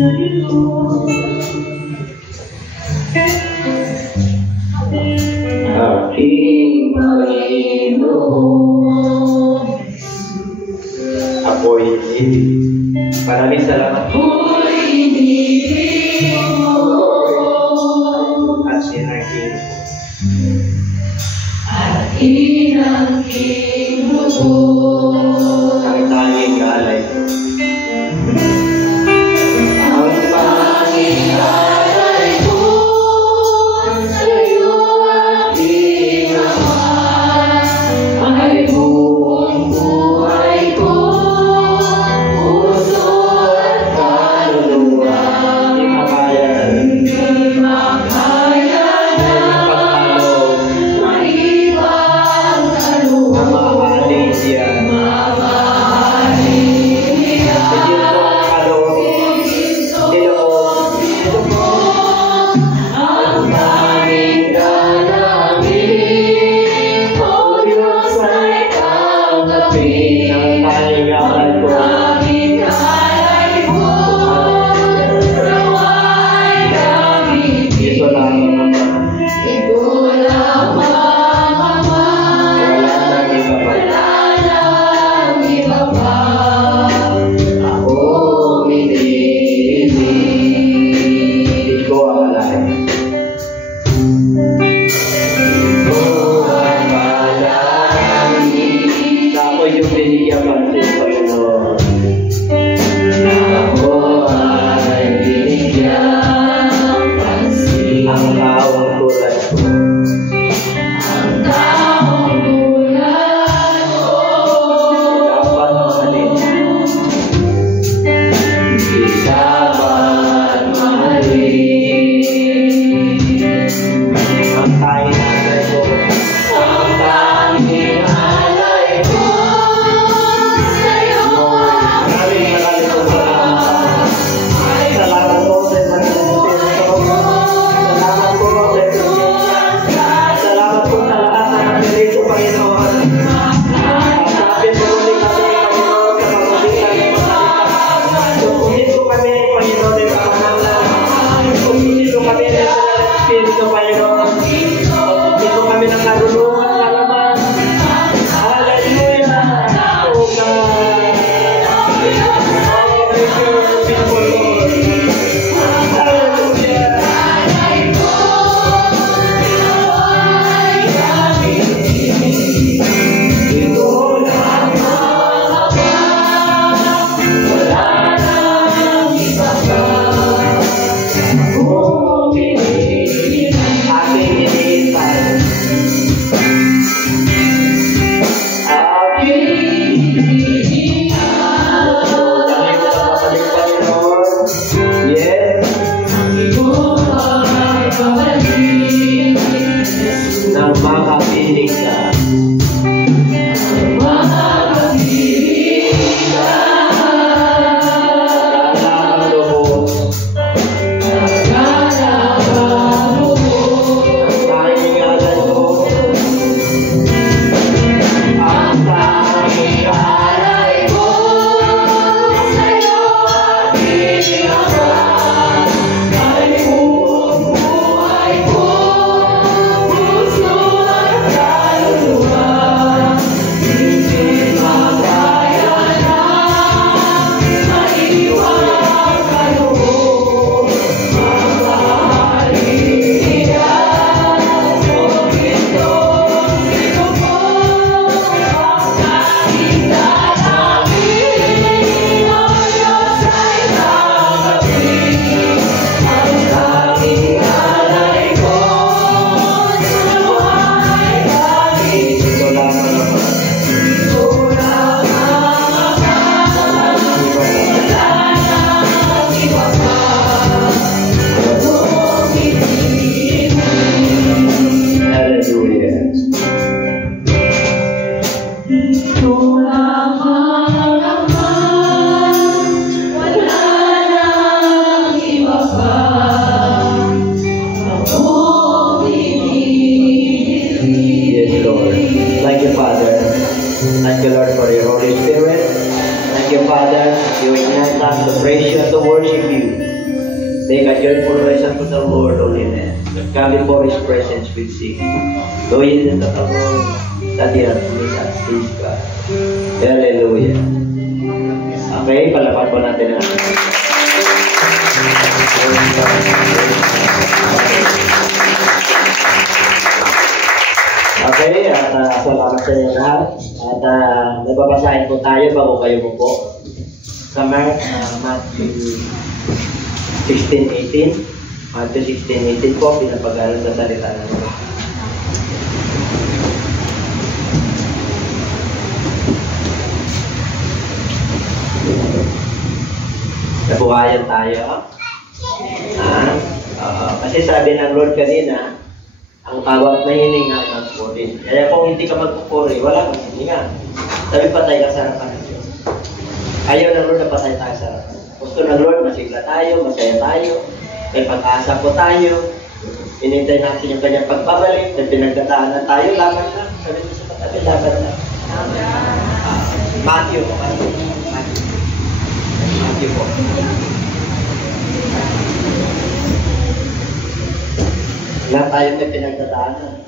Aking Panginoon, ako'y inibig. Maraming salamat. Ako'y inibig mo. At sinagin. At inagin mo. Ang tanging alay. Ang tanging alay ko sa'yo aking naman. Ay buong buhay ko, puso at kaluluwa. Hindi makaya na maibang kaluwa. Mamahalin siya. Thank you, Lord, for your Holy Spirit. Thank you, Father. You ignite us to praise you and to worship you. Make a joyful noise unto the Lord, holiness. Come before His presence with singing. Lo ye din tatapon. Tadihan tumitas. Praise God. Hallelujah. Okay, palapan po natin ang okay, at salamat sa inyo lahat. At nababasahin po tayo bago kayo po sa Matthew 16:18. Matthew 16:18 po, pinapag-aral sa salita ng Diyos. Nabuhayan tayo. Kasi sabi ng Lord kanina, ang tawag na hininga ay magpuri. Kaya kung hindi ka magpupuri, wala kang hininga. Sabi patay ka sa harapan ng Diyos. Ayaw ng Lord na patay tayo sa harapan. Gusto ng Lord, masigla tayo, masaya tayo, may pag-asa po tayo. Inintay natin yung kanyang pagbabalik, na pinagdadaanan tayo, laban lang. Sabi ko sa katabi, laban lang. Matthew po. Matthew po. Lahat tayo may pinagdadaanan.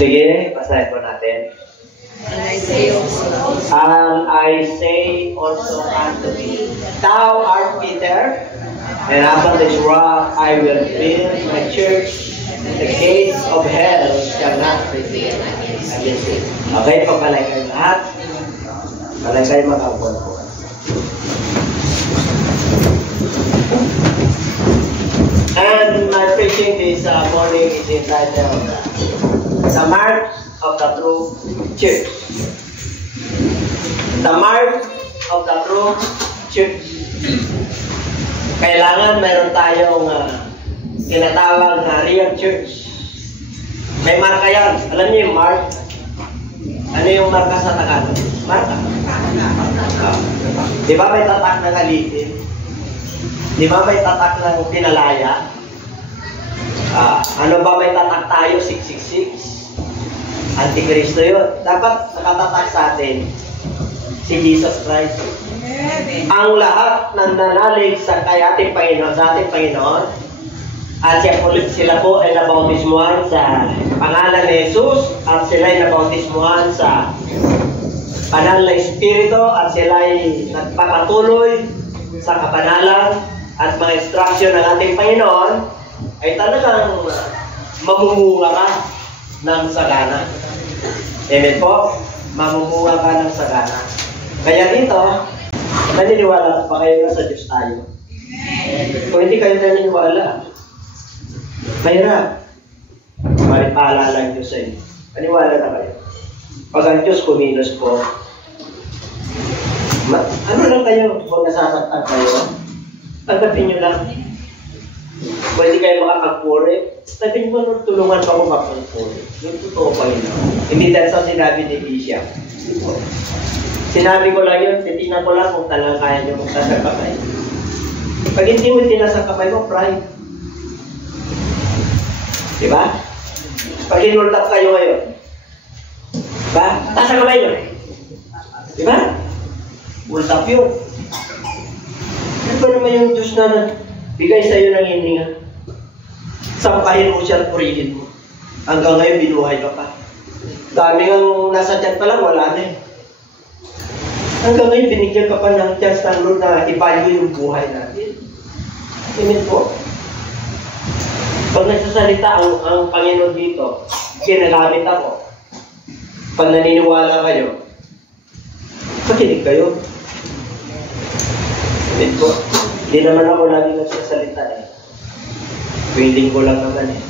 Sige, basahin po natin. And I say also unto thee, Thou art Peter, and upon this rock I will build my church, and the gates of hell shall not prevail against it. Okay, pagpalay kayo lahat. Palay kayo makaupuan po. And my preaching this morning is entitled The Mark of the True Church. The Mark of the True Church. Kailangan meron tayong tinatawag na real church. May marka yan. Alam niyo yung mark? Ano yung marka sa Tagalog? Marka. Di ba may tatak ng alitin? Di ba may tatak ng pinalaya? Ano ba may tatak tayo? 666? Antikristo yun. Dapat nakatatak sa atin si Jesus Christ. Ang lahat ng nanalig sa ating Panginoon, sa ating Panginoon, at sila po ay nabautismuhan sa pangalan ni Jesus, at sila ay nabautismuhan sa banal na Espiritu, at sila ay nagpapatuloy sa kapanalan at mga instruction ng ating Panginoon, ay talagang mamumunga ka ng sagana. Amen po? Mamumunga ka ng sagana. Kaya dito, naniniwala pa kayo na sa Diyos tayo. Kung hindi kayo naniniwala, mahirap. May paalala ang Diyos sa inyo. Maniwala na kayo. Pag ang Diyos kumilos po, ano lang kayo, kung nasasaktan kayo, tanggapin nyo lang. Kung hindi kayo makakagpuri, sabihin mo, tulungan pa ko makagpuri. Yung totoo pa yun. Hindi dahil sa sinabi ni Bishop. Sinabi ko lang yun, titignan ko lang kung talagang kaya nyo magtasang kamay. Pag hindi mo tinasang kamay mo, pride. Diba? Pag in-hold up kayo ngayon, diba? Tasang kamay nyo. Diba? Hold up yun. Ano ba naman yung Diyos na bigay sa'yo ng hininga? Sampahin mo siya at purihin mo. Hanggang ngayon, binuhay ka pa. Dami ang nasa tiyan pa lang, wala na eh. Hanggang ngayon, binigyan ka pa ng chance ng Lord na i-value yung buhay natin. Amen po. Pag nagsasalita ang Panginoon dito, ginagamit ako. Pag naniniwala kayo, makinig kayo. Amen po. Hindi naman ako lagi nagsasalita eh. Feeling ko lang naman eh.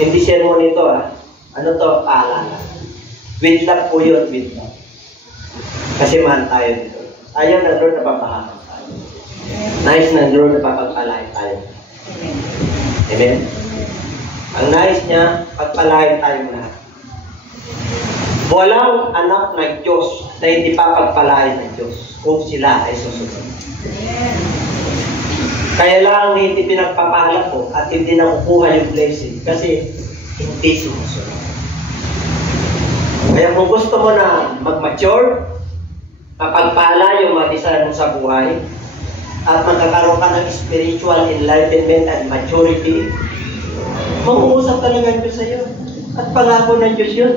Hindi sermon ito ah. Ano to? Paalala. With love po yun, with love. Kasi mahal tayo dito. Ayaw ng Lord na papahaman tayo. Nais ng Lord na papagpalain tayo. Amen? Ang nais niya, pagpalain tayo lahat. Walang anak ng Diyos na hindi papagpalain ng Diyos kung sila ay susunod. Kaya lang hindi pinagpapala ko at hindi nakukuha yung blessing kasi hindi sumusunod. Kaya kung gusto mo na mag-mature, mapagpala yung matisalan mo sa buhay, at magkakaroon ka ng spiritual enlightenment and maturity, mangungusap talaga ang Diyos sa iyo. At pangako ng Diyos yun.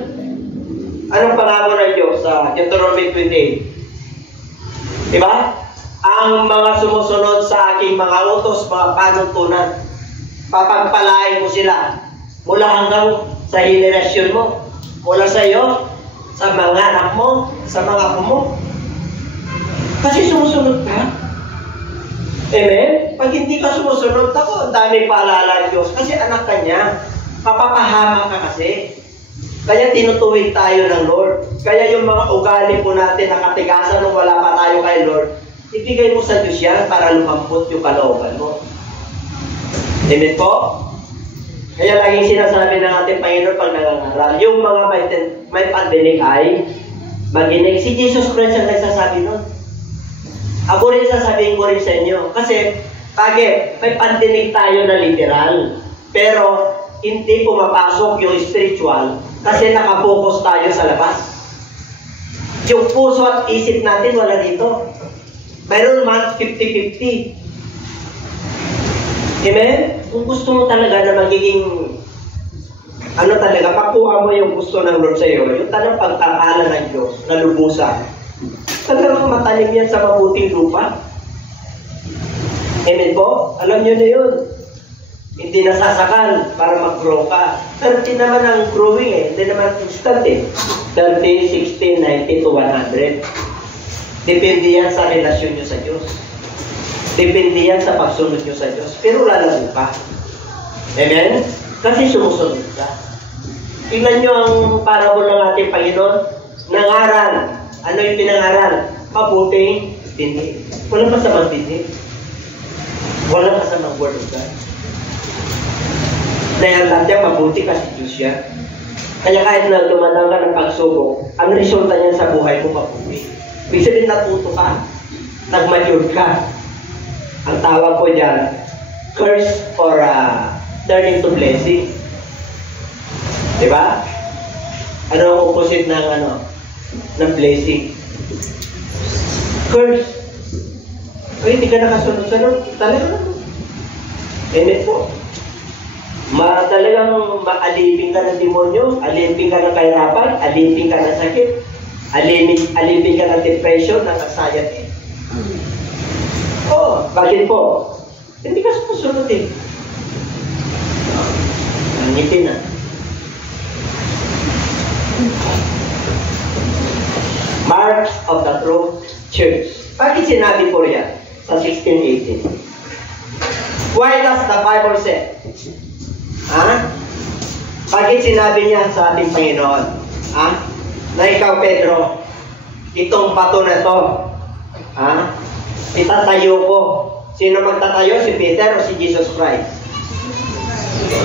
Anong pangako ng Diyos sa Deuteronomy 28? Diba? Ang mga sumusunod sa aking mga utos, mga panuntunan, papagpalain mo sila mula hanggang sa henerasyon mo, mula sa iyo, sa mga anak mo, sa mga apo mo. Kasi sumusunod ka. Amen? Pag hindi ka sumusunod, ako, ang dami paalala ng Diyos. Kasi anak ka niya. Papapahama ka kasi. Kaya tinutuwid tayo ng Lord. Kaya yung mga ugali po natin na katigasan nung wala pa tayo kay Lord, ibigay mo sa Diyos yan para lumampot yung kalooban mo. Amen po? Kaya laging sinasabi ng ating Panginoon pag nangangaral, yung mga may pandemic ay maginig. Si Jesus Christ ang nagsasabi nun. Ako rin sasabihin ko rin sa inyo. Kasi, bakit? May pandemic tayo na literal. Pero, hindi pumapasok yung spiritual kasi nakapokus tayo sa labas. Yung puso at isip natin wala dito. Mayroon naman 50-50. Amen? Kung gusto mo talaga na magiging pakuha mo yung gusto ng Lord sa iyo, yung talagang pagkakala ng Diyos na lubusan. Talagang matalim yan sa mabuting lupa. Amen po? Alam nyo na yun. Hindi nasasakal para mag-grow ka. 30 naman ang growing eh. Hindi naman instant eh. 30, 60, 90 to 100. Depende yan sa relasyon nyo sa Diyos. Depende yan sa pagsunod nyo sa Diyos. Pero lalago ka. Amen? Kasi sumusunod ka. Tingnan nyo ang parable ng ating Panginoon. Nangaral. Ano yung pinangaral? Mabuting dinig. Walang masamang dinig. Walang masamang word of God. Dahil lahat niya mabuti kasi Diyos siya. Kaya kahit na dumadang ka ng pagsubok, ang resulta niyan sa buhay mo mabuti. Ibig sabihin natuto ka. Nag-mature ka. Ang tawag ko dyan, curse or turn into blessing. Diba? Ano ang opposite ng ng blessing? Curse. Ay, hindi ka nakasunod-sunod. Talaga naman. Amen po. Talagang maalipin ka ng demonyo, alipin ka ng kahirapan, alipin ka ng sakit, alipin ka ng depression, ng anxiety. Bakit po? Hindi ka sumusunod eh. Nangitin na. Marks of the True Church. Bakit sinabi po riyan sa 16:18? Why does the Bible say? Bakit sinabi niya sa ating Panginoon? Na ikaw, Pedro, itong bato na ito, itatayo ko. Sino magtatayo? Si Peter o si Jesus Christ?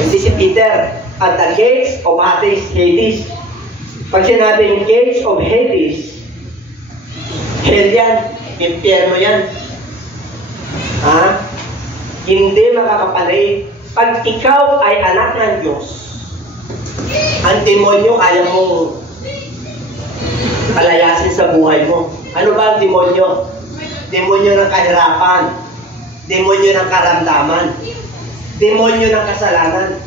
Hindi si Peter. At the gates of Hades. Pag sinabing gates of Hades, hell yan, impyerno yan. Hindi makakapanay. Pag ikaw ay anak ng Diyos, ang demonyo kaya mong palayasin sa buhay mo. Ano ba ang demonyo? Demonyo ng kahirapan, demonyo ng karamdaman, demonyo ng kasalanan,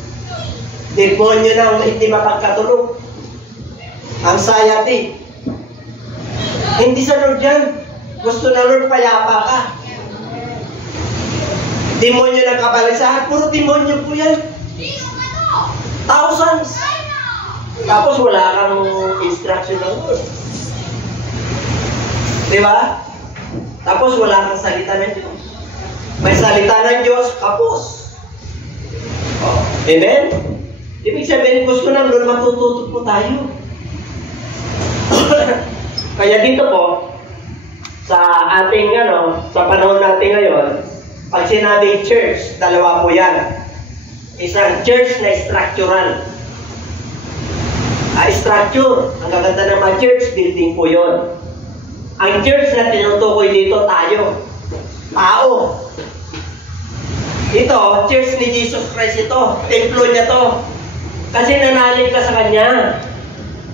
demonyo ng hindi mapagkatulog, anxiety. Hindi sa Lord yan. Gusto na Lord payapa ka. Demonyo ng kabalisahan, puro demonyo po yan. Thousands. Tapos wala kang instruction ng Lord. Diba? Tapos wala kang salita ng Diyos. May salita ng Diyos, kapos. Amen? Ibig sabihin, gusto ng Lord, matututo po tayo. Kaya dito po, sa ating, sa panahon natin ngayon, pag sinabing church, dalawa po yan. Isang church na structural. Structure. Ang gaganda ng mga church, building po yun. Ang church na tinutukoy dito, tayo. Tao. Ito, church ni Jesus Christ ito. Templo niya to. Kasi nanalig ka sa Kanya.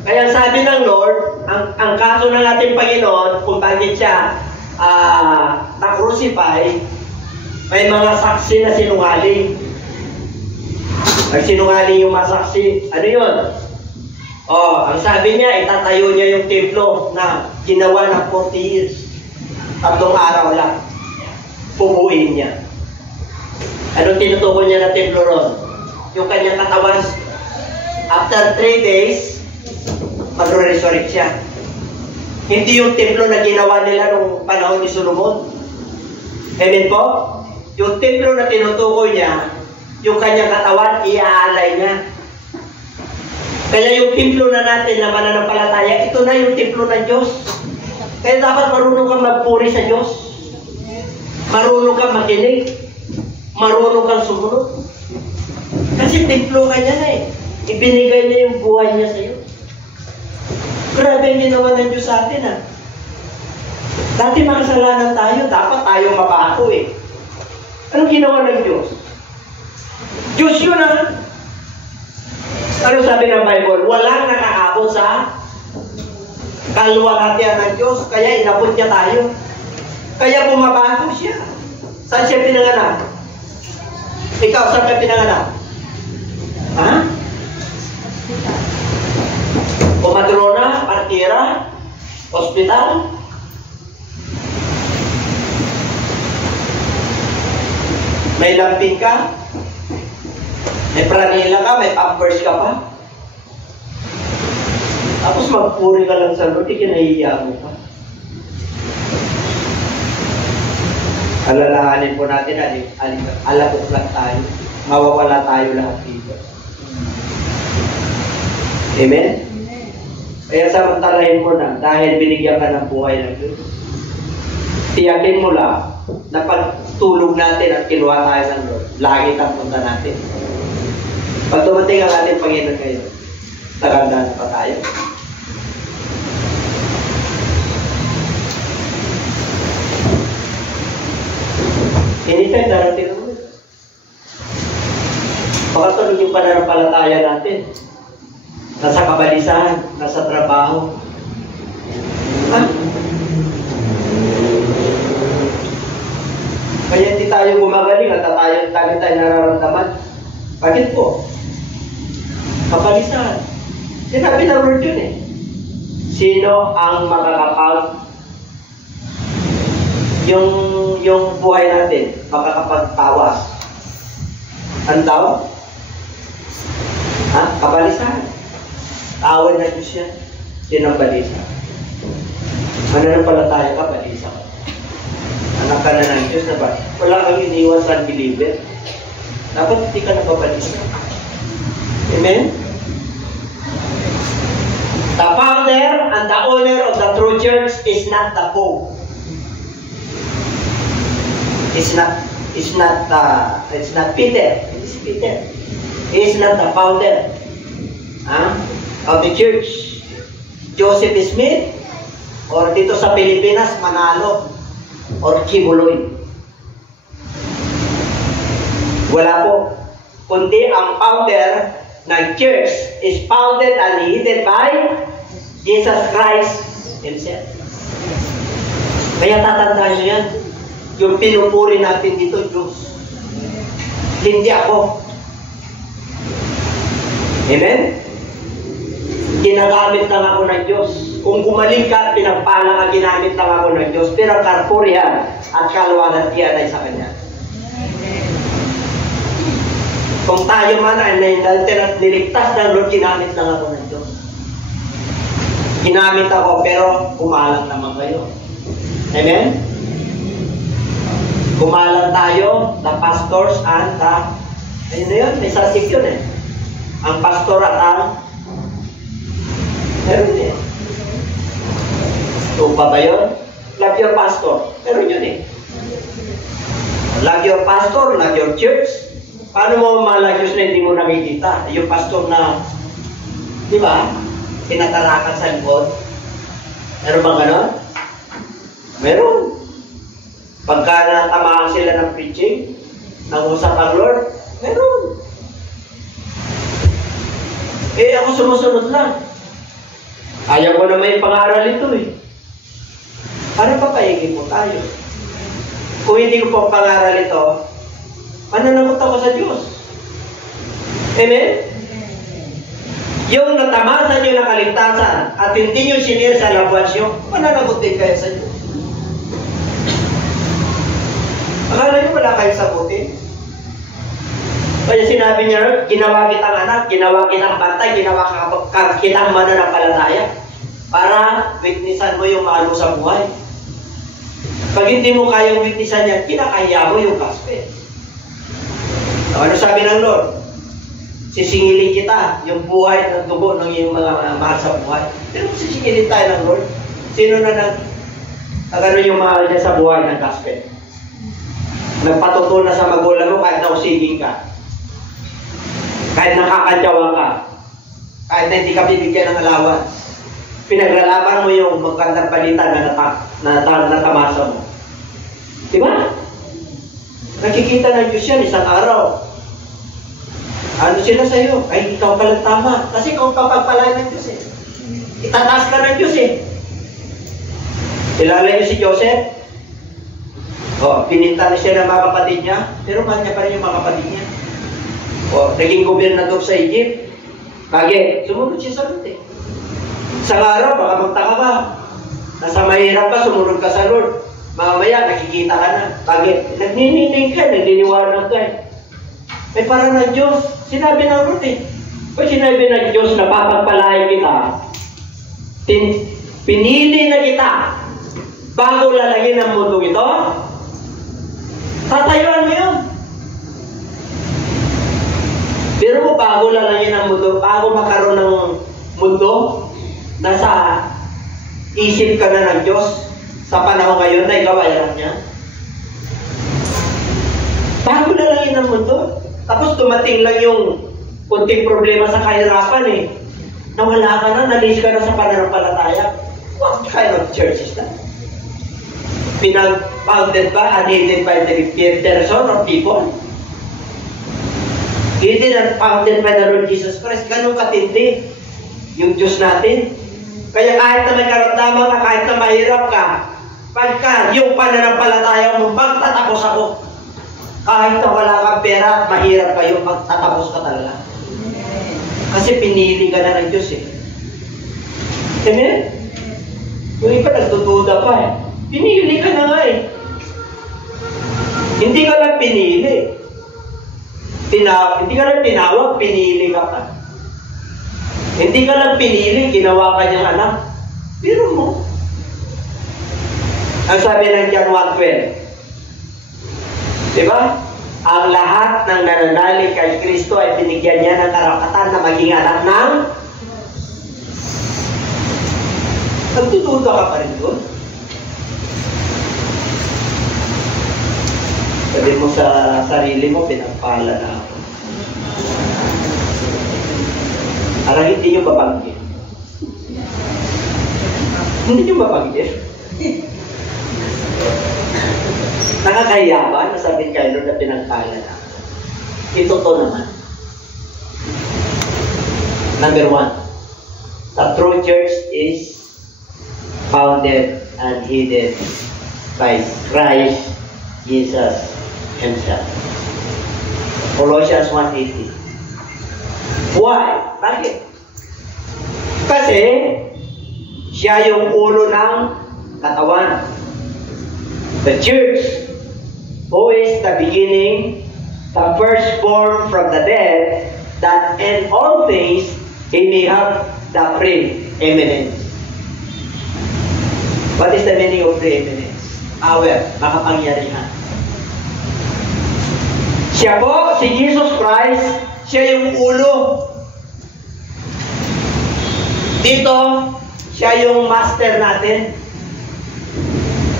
Kaya sabi ng Lord, ang kaso ng ating Panginoon, kung bakit siya na-crucify, may mga saksi na sinungaling. Nagsinungaling yung mga saksi. Ano yun? Ang sabi niya, itatayo niya yung templo na ginawa ng 40 years. 3 araw lang. Pubuin niya. Anong tinutukoy niya na templo ron? Yung kanyang katawan. After 3 days, magre-resurrect siya. Hindi yung templo na ginawa nila nung panahon ni Solomon. Amen po? Yung templo na tinutukoy niya, yung kanyang katawan, iaalay niya. Kaya yung templo na natin na mananampalataya, ito na yung templo ng Diyos. Kaya dapat marunong kang magpuri sa Diyos. Marunong kang makinig. Marunong kang sumunod. Kasi templo ka niya na eh. Ibinigay niya yung buhay niya sa iyo. Grabe ang ginawa ng Diyos sa atin ah. Dati makasalanan tayo, dapat tayo mabago eh. Anong ginawa ng Diyos? Diyos yun ah. Ano sabi ng Bible? Walang nakaabot sa kalwalhatian ng Diyos, kaya inabot niya tayo. Kaya bumabago siya. Saan siya pinanganak? Ikaw, saan ka pinanganak? Ha? Kumadrona, partira, hospital? May lamping ka? May pranila ka? May pampers ka pa? Tapos magpuri ka lang sa Lord, kinahiya mo pa. Alalahanin po natin, alapot lang tayo. Mawawala tayo lahat dito. Amen? Kaya samantalahin mo na, dahil binigyan ka ng buhay ng Diyos. Tiyakin mo lang na pagtulog natin at kinuha tayo ng Lord, lagi ang punta natin. Pag dumating ang ating Panginoon kayo, naganda na pa tayo. Anytime darating ang Lord. Pakatulog yung pananampalataya natin. Nasa kabalisahan, nasa trabaho. Ha? Kaya hindi tayo gumagaling at lagi tayo nararamdaman. Bakit po? Kabalisahan. Sinabi ng Lord yun eh. Sino ang makakapag yung buhay natin, makakapagtawas? Ang tao? Ha? Kabalisahan. Tawad na Diyos yan. Yan ang balisa. Mananampalataya ka, balisa ka. Anak ka na ng Diyos na ba? Wala kang iniwan sa unbeliever. Dapat hindi ka nababalisa. Amen? The founder and the owner of the true church is not the Pope. It's not Peter. It is Peter. He is not the founder of the church. Joseph Smith, or dito sa Pilipinas, Manalo, or Kibuloy. Wala po. Kundi ang founder ng church is founded and headed by Jesus Christ Himself. Kaya tatandaan nyo yan. Yung pinupuri natin dito, Diyos. Hindi ako. Amen? Ginagamit lang ako ng Diyos. Kung gumaling ka, pinagpala ka, ginamit lang ako ng Diyos. Pero karpurihan at kalwalhatian ay sa Kanya. Kung tayo man ay nainalter at niligtas ng Lord, ginamit lang ako ng Diyos. Ginamit ako, pero kumalang naman kayo. Amen? Kumalang tayo, the pastors and the... Ayun na yun, may subject yun eh. Ang pastor at ang... Meron eh. Tupa ba yun? Love your pastor. Meron yun eh. Love your pastor, love your church. Paano mo malagos na hindi mo nakikita? Yung pastor na, di ba, tinatarakan sa likod. Meron bang ganon? Meron. Pagka natamaan sila ng preaching, nangusap ang Lord, meron. Eh, ako sumusunod lang. Ayaw ko na may pangaral ito eh. Para papayagin mo tayo. Kung hindi ko po pangaral ito, mananagot ako sa Diyos. Amen? Yung natamasa nyo ng kaligtasan at hindi nyo sinir sa labuan nyo, mananagot din kayo sa Diyos. Akala nyo wala kayong sagutin? Kaya sinabi niya, ginawa kitang anak, ginawa kitang bantay, ginawa kitang mananampalataya para witnessan mo yung maano sa buhay. Pag hindi mo kayang witnessan yan, kinakahiya mo yung gospel. Ano sabi ng Lord? Sisingilin kita yung buhay ng dugo ng iyong mga mahal sa buhay. Pero kung sisingilin tayo ng Lord, sino na ano yung mahal niya sa buhay ng gospel? Nagpatuto na sa magulang mo kahit nausiging ka. Kahit nakakadyawa ka. Kahit na hindi ka bibigyan ng allowance. Pinaglalaban mo yung magandang balita na natamasa mo. Diba? Nakikita ng Diyos yan isang araw. Ano sila sa'yo? Ay, ikaw palang tama. Kasi ikaw kapagpalain ng Diyos eh. Itataas ka ng Diyos eh. Kilala niyo si Joseph? Pininta na siya ng mga kapatid niya, pero mahal niya pa rin yung mga kapatid niya. Naging gobernador sa Egypt. Bakit? Sumunod siya sa Lord eh. Sa araw, baka magtaka ka. Nasa mahirap ka, sumunod ka sa Lord. Mamaya, nakikita ka na. Bakit? Nagnininig ka, nagniniwala ka eh. May para ng Diyos. Sinabi ng Lord eh. Pag sinabi ng Diyos na papagpalain kita, pinili na kita bago lalagyan ng mundo ito, tatayuan mo yun. Pero mo bago lalagyan ng mundo, bago makaroon ng mundo, nasa isip ka na ng Diyos sa panahon ngayon na ikaw ay alam niya. Bago lalagyan ng mundo. Tapos tumating lang yung kunting problema sa kahirapan eh. Nawala ka na, nalis ka na sa pananampalataya. What kind of church is that? Pinag-founded ba, unaided by the person or people? Hindi na founded by the Lord Jesus Christ. Ganun katindi yung Diyos natin. Kaya kahit na may karamdaman ka, kahit na mahirap ka, pagka yung pananampalataya mo, magtatapos ako. Kahit na wala kang pera at mahirap kayo, magtatapos ka talaga. Kasi pinili ka na ng Diyos eh. Amen? Yung iba nagdududa pa eh. Pinili ka na nga eh. Hindi ka lang pinili. Hindi ka lang tinawag, pinili ka pa. Hindi ka lang pinili, ginawa ka niyang anak. Pero mo. Ang sabi ng John 1:12. Diba? Ang lahat ng nananalig kay Kristo ay binigyan niya ng karapatan na maging anak ng nagtututo ka pa rin doon. Sabi mo sa sarili mo, pinagpala na ako. Arang hindi nyo babanggit. Hindi nyo babanggit. Nakakaya ba na sabihin kayo Lord na pinagpala na? Ito to naman. Number 1. The true church is founded and headed by Christ Jesus Himself. Colossians 1:18. Why? Bakit? Kasi siya yung ulo ng katawan. The church, who is the beginning, the firstborn from the dead, that in all things he may have the preeminence. What is the meaning of preeminence? Power, makapangyarihan. Siya po, si Jesus Christ, siya yung ulo. Dito, siya yung master natin.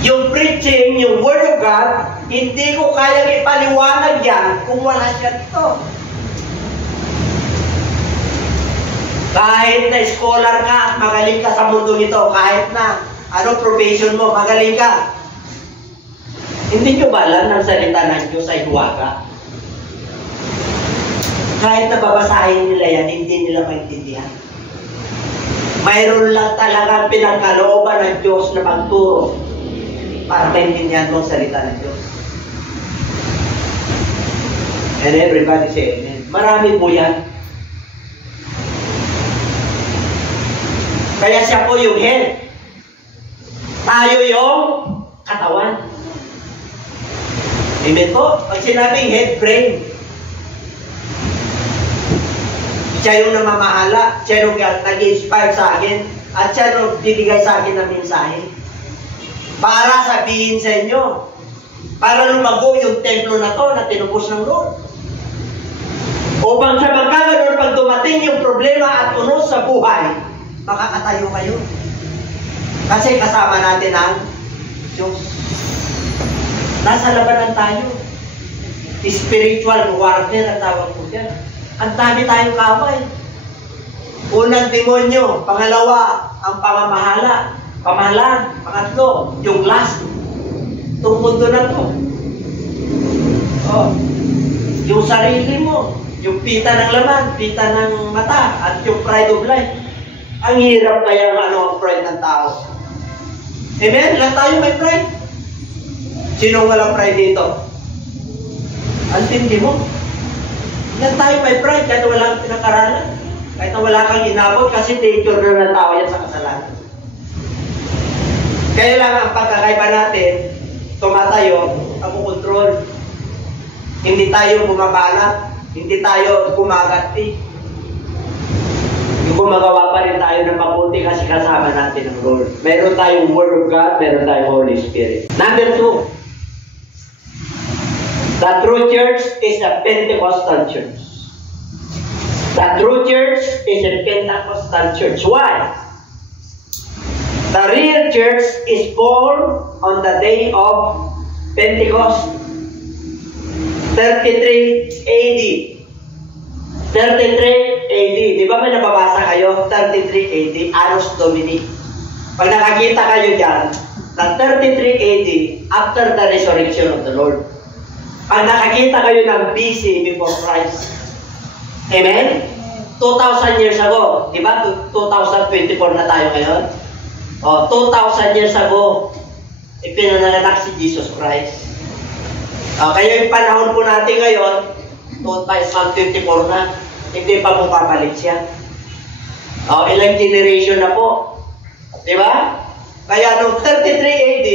Yung preaching, yung Word of God, hindi ko kayang ipaliwanag yan kung wala siya dito. Kahit na scholar ka at magaling ka sa mundo nito, kahit na profession mo, magaling ka. Hindi nyo ba alam ng salita ng Diyos ay huwaga? Kahit na babasahin nila yan, hindi nila maintindihan. Mayroon lang talagang pinagkalooban ng Diyos na magturo para maintindihan mo ang salita ng Diyos. And everybody say amen. Marami po yan. Kaya siya po yung head. Tayo yung katawan. Amen po? Pag sinabing head, brain. Siya yung namamahala, siya yung nag-inspire sa akin, at siya yung bibigay sa akin ng mensahe. Para sabihin sa inyo, para lumago yung templo na to na tinubos ng Lord. Upang sa magkaganon, pag dumating yung problema at unos sa buhay, makakatayo kayo. Kasi kasama natin ang Diyos. Nasa labanan tayo. Spiritual warfare ang tawag po dyan. Ang dami tayong kaway. Unang demonyo, pangalawa, ang pamamahala, pamahalaan, pangatlo, yung lust. Itong mundo na to. Oh. Yung sarili mo, yung pita ng laman, pita ng mata, at yung pride of life. Ang hirap kaya ang pride ng tao. Amen? Lahat tayo may pride. Sino walang pride dito? Ang tindi mo. Yan tayo may pride kahit walang pinag-aralan. Kahit wala kang inabot kasi nature na ng tao yan sa kasalanan. Kaya lang ang pagkakaiba natin, tumatayo, kamukontrol. Hindi tayo bumabanat, hindi tayo gumagati. Gumagawa pa rin tayo ng mabuti kasi kasama natin ang Lord. Meron tayong Word of God, meron tayong Holy Spirit. Number 2. The true church is a Pentecostal church. The true church is a Pentecostal church. Why? The real church is born on the day of Pentecost. 33 AD. 33 AD. Di ba may nababasa kayo? 33 AD. Annos Domini. Pag nakakita kayo dyan, ng 33 AD, after the resurrection of the Lord. Pag nakakita kayo ng BC before Christ. Amen? 2,000 years ago. Diba? 2024 na tayo ngayon. O, 2,000 years ago, ipinanganak si Jesus Christ. Kaya yung panahon po natin ngayon, 2054 na, hindi pa mapapalik siya. Ilang generation na po. Diba? Kaya noong 33 AD,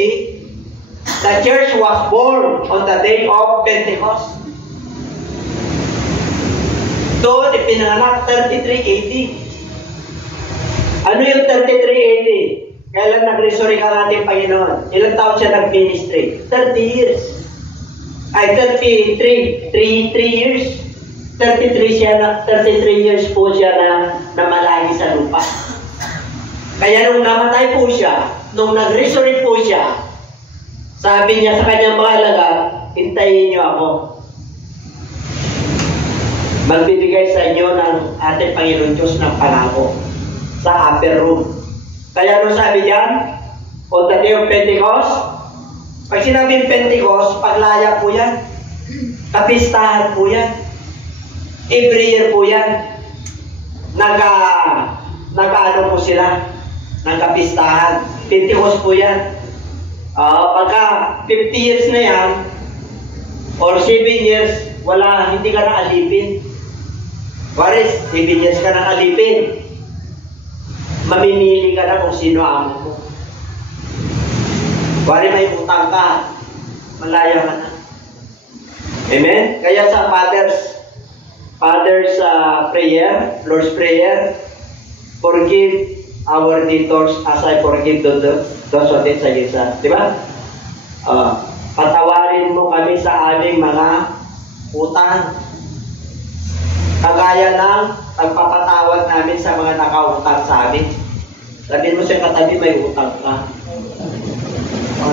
the church was born on the day of Pentecost. Doon, ipinanganak 33 AD. Ano yung 33 AD? Kailan nag-resurrect ang ating Panginoon? Ilang taon siya nag-ministry? 30 years. Ay, 33. 3 years. 33 years po siya na namalagi sa lupa. Kaya nung namatay po siya, nung nag-resurrect po siya, sabi niya sa kanyang mga alagad, hintayin niyo ako. Magbibigay sa inyo ng ating Panginoon Diyos ng pangako sa upper room. Kaya nung sabi diyan, on the day of Pentecost, pag sinabing Pentecost, paglaya po yan. Kapistahan po yan. Every year po yan. Nag-ano po sila? Nagkapistahan. Pentecost po yan. Pagka 50 years na yan, or 7 years, hindi ka na alipin. Waris, 7 years ka na alipin. Mamimili ka na kung sino amo mo. Wari may utang ka, malaya ka na. Amen? Kaya sa Father's prayer, Lord's Prayer, forgive our debtors as I forgive those who debts against us. Diba? Patawarin mo kami sa aming mga utang. Kagaya ng pagpapatawad namin sa mga nakautang sa amin. Sabihin mo sa katabi, may utang ka.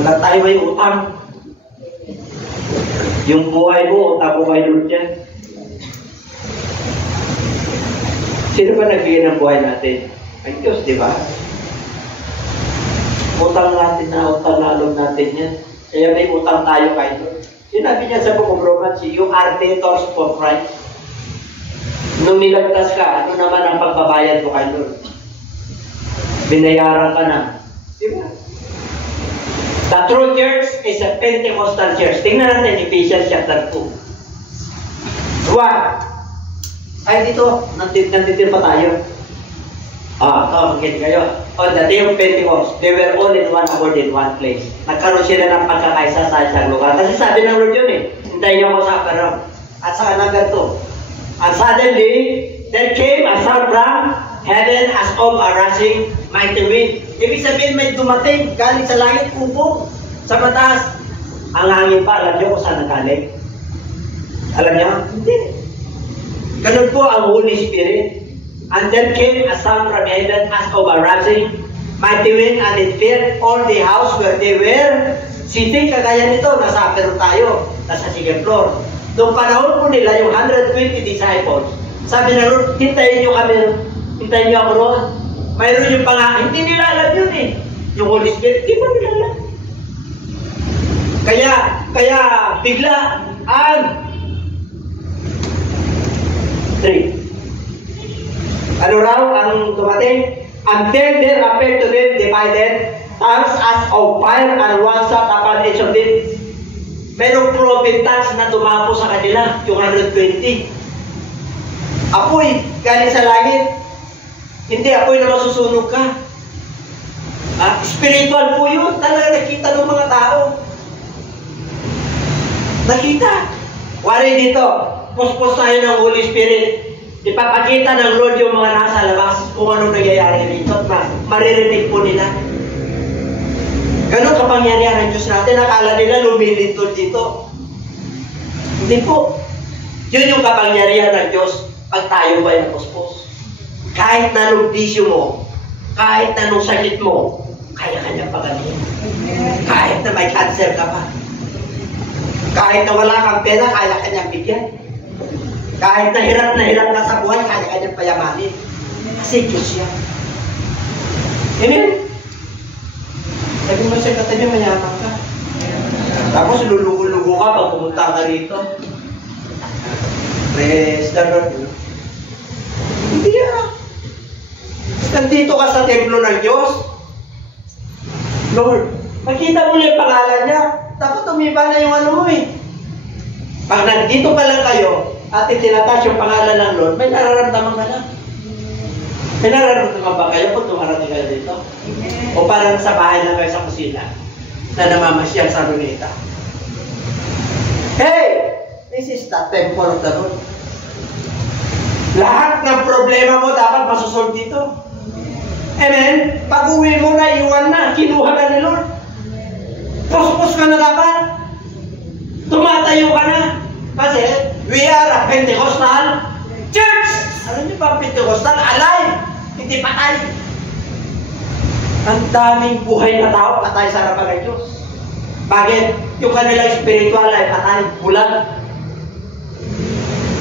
Lahat tayo may utang. Yung buhay mo, utang mo kay Lord yan. Sino ba nagbigay ng buhay natin? Ang Diyos, di ba? Utang natin na loob natin yan. Kaya may utang tayo kay Lord. Sinabi niya sa Book of Romans, you are debtors for Christ. Nung nilagtas ka, ano naman ang pagbabayad mo kay Lord? Binayaran ka na. Diba? The true church is a Pentecostal church. Tingnan natin Ephesians chapter 2. What? Ay, dito. Nandito pa tayo. Magiging kayo. On the day of Pentecost, they were all in one accord in one place. Nagkaroon sila ng pagkakaisa sa isang lugar. Kasi sabi ng Lord yun eh, hintayin niyo ako sa upper room. At sa number 2. And suddenly, there came a sound from heaven as of a rushing mighty wind. Ibig sabihin may dumating, galing sa langit, kubog, sa mataas. Ang hangin pa, alam niyo kung saan nagaling? Alam niyo? Hindi. Ganun po ang Holy Spirit. And then came a sound from heaven as of a rushing mighty wind, and it filled all the house where they were sitting. Kagaya nito, nasa upper tayo, nasa second floor. Noong panahon po nila, yung 120 disciples, sabi na Lord, hintayin niyo kami, hintayin niyo ako roon. Mayroon yung hindi nila alam yun eh. Yung Holy Spirit, di ba nila alam? Kaya bigla, 3. Ano raw ang dumating? And then there appeared to them divided tongues as of fire, and one sat upon each of them. Merong cloven tongues na dumapo sa kanila, yung 120. Apoy, galing sa langit. Hindi apoy na masusunog ka. Spiritual po yun. Talaga nakita ng mga tao. Nakita. Wari dito, puspos tayo ng Holy Spirit. Ipapakita ng Lord yung mga nasa labas kung ano nangyayari dito at maririnig po nila. Ganun kapangyarihan ng Diyos natin. Akala nila lumilintod dito. Hindi po. Yun yung kapangyarihan ng Diyos pag tayo ba'y napuspos. Kahit na anong bisyo mo, kahit na anong sakit mo, kaya kanyang pagaling. Kahit na may cancer ka pa. Kahit na wala kang pera, kaya kanyang bigyan. Kahit na hirap ka sa buhay, kaya kanyang payamanin. Kasi Diyos yan. Amen? Sabi mo siya, katabi, mayaman ka. Tapos lulugo-lugo ka pag pumunta ka rito. Praise the Lord. Hindi yan. Nandito ka sa templo ng Diyos. Lord, makita mo yung pangalan niya. Dapat tumiba na yung ano mo eh. Pag nandito pa lang kayo, at itinatouch yung pangalan ng Lord, may nararamdaman ka na. May nararamdaman ba kayo kung tumarating kayo dito? O parang sa bahay lang kayo sa kusina na namamasyal sa lunita. Hey! This is the temple of the Lord. Lahat ng problema mo dapat masusolve dito. Amen? Pag uwi mo na, iwan na, kinuha na ni Lord. Puspos ka na dapat. Tumatayo ka na. Kasi, we are a Pentecostal church. Alam niyo ba, Pentecostal? Alive. Hindi patay. Ang daming buhay na tao, patay sa harapan ng Diyos. Bakit? Yung kanilang spiritual ay patay, bulag.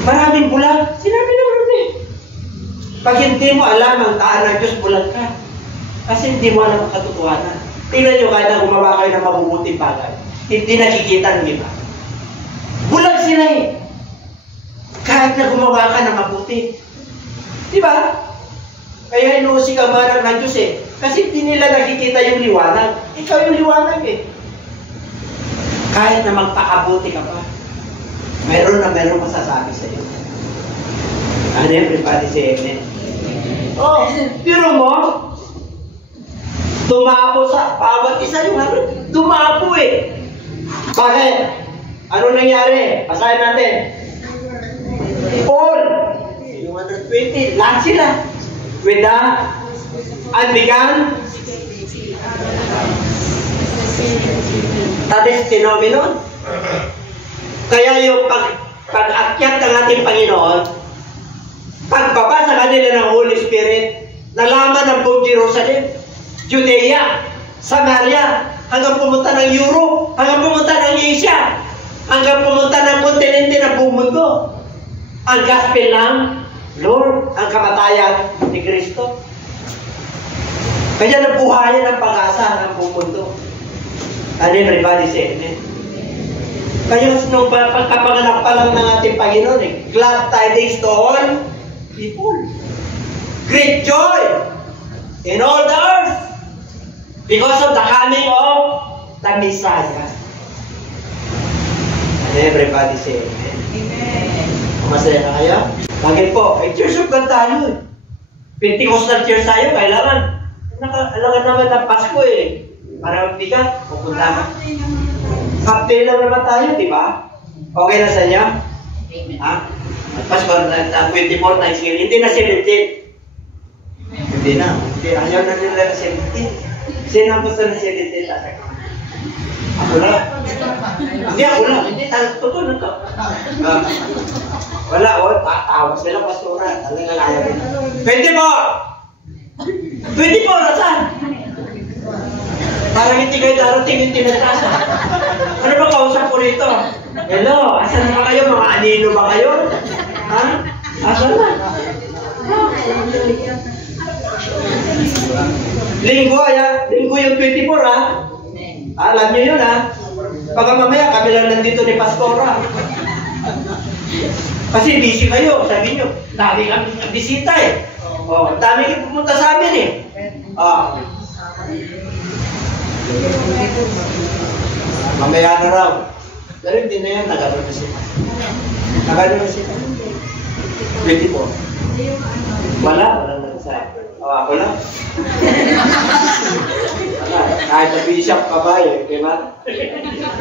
Maraming bulag. Sinabi na Lord eh. Pag hindi mo alam ang taan ng Diyos, bulag ka. Kasi hindi mo alam ang katotohanan. Tingnan nyo kahit na gumawa kayo ng mabubuting bagay. Hindi nakikita ng iba. Bulag sila eh. Kahit na gumawa ka ng mabuti. Diba? Kaya inuusig ang marang ng Diyos eh. Kasi hindi nila nakikita yung liwanag. Ikaw yung liwanag eh. Kahit na magpakabuti ka pa, meron masasabi sa iyo. And everybody say amen. Oh, pero mo, tumapo sa bawat isa yung ano, tumapo eh. Bakit? Ano nangyari? Basahin natin. All, yung 120, lahat sila. With the, and began, that is phenomenon. Kaya yung pag-akyat ng ating Panginoon, pagbaba sa kanila ng Holy Spirit, nalaman ng buong Jerusalem, Judea, Samaria, hanggang pumunta ng Europe, hanggang pumunta ng Asia, hanggang pumunta ng kontinente ng buong mundo. Ang gospel ng Lord, ang kamatayan ni Kristo. Kaya nabuhayan ang pag-asa ng buong mundo. And everybody say amen. Kaya nung pagkapanganak pa lang ng ating Panginoon, glad tidings to all people. Great joy in all the earth because of the coming of the Messiah. And everybody say amen. Amen. Masaya na kayo? Bakit po? Ay, Church of God tayo. Pentecostal church tayo, kailangan. Alangan naman ng Pasko eh. Para bigat, pupunta ka. Kapte lang naman tayo, di ba? Okay na sa inyo? Amen. Ha? Pasko na 24 times ngayon. Hindi na 17. Hindi na. Ayaw na nila na 17. Sino ang gusto na 17? Ako lang. Hindi ako lang. Hindi, totoo na to. Wala, tawag sila pastora. Talagang ayaw din. 24! 24 na saan? Parang hindi kayo darating yung tinatasa. Ano ba kausap ko rito? Hello, asan na kayo? Mga anino ba kayo? Ha? Asan na? Linggo, linggo yung 24, ha? Alam nyo yun, ha? Baka mamaya kami lang nandito ni Pastora. Kasi busy kayo, sabi nyo. Dami kami bisita eh. Oh, dami kayo pumunta sa amin eh. Oh. Mamaya na raw. Pero hindi na yan, nagano na sila. Nagano na sila. 24. Wala na sa. Ako lang. Wala. Kahit na bishop ka ba eh, di ba?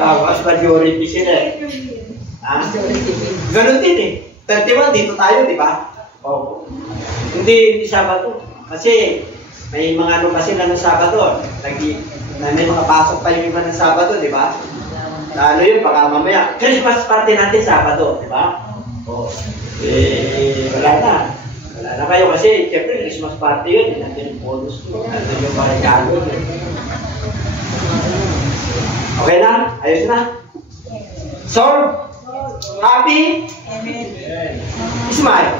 Mas majority sila eh. Ganun din eh. 31, dito tayo, di ba? Oo. Hindi Sabado. Kasi may mga ano pa sila ng Sabado. May mga pasok pa yung iba ng Sabado, di ba? Ano yun, baka mamaya. Christmas party natin Sabado, di ba? Oo. Wala na. Wala na kayo kasi, siyempre, Christmas party yun. Nandun yung bonus ko. Nandun yung parigalo. Okay na? Ayos na? So, happy? Smile.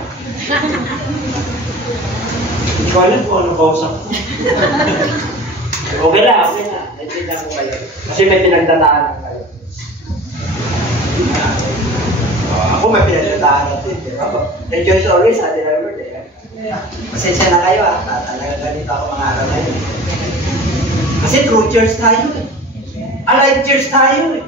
Hindi ko alam kung anong kausap ko. Okay lang, okay na. Naintindihan ko kayo. Kasi may pinagdadaanan kayo. Ako may pinagdadaanan natin. Enjoy story sa atin na word eh. Pasensya na kayo ah. Talaga ganito ako mga araw na yun. Kasi true church tayo eh. Alive church tayo eh.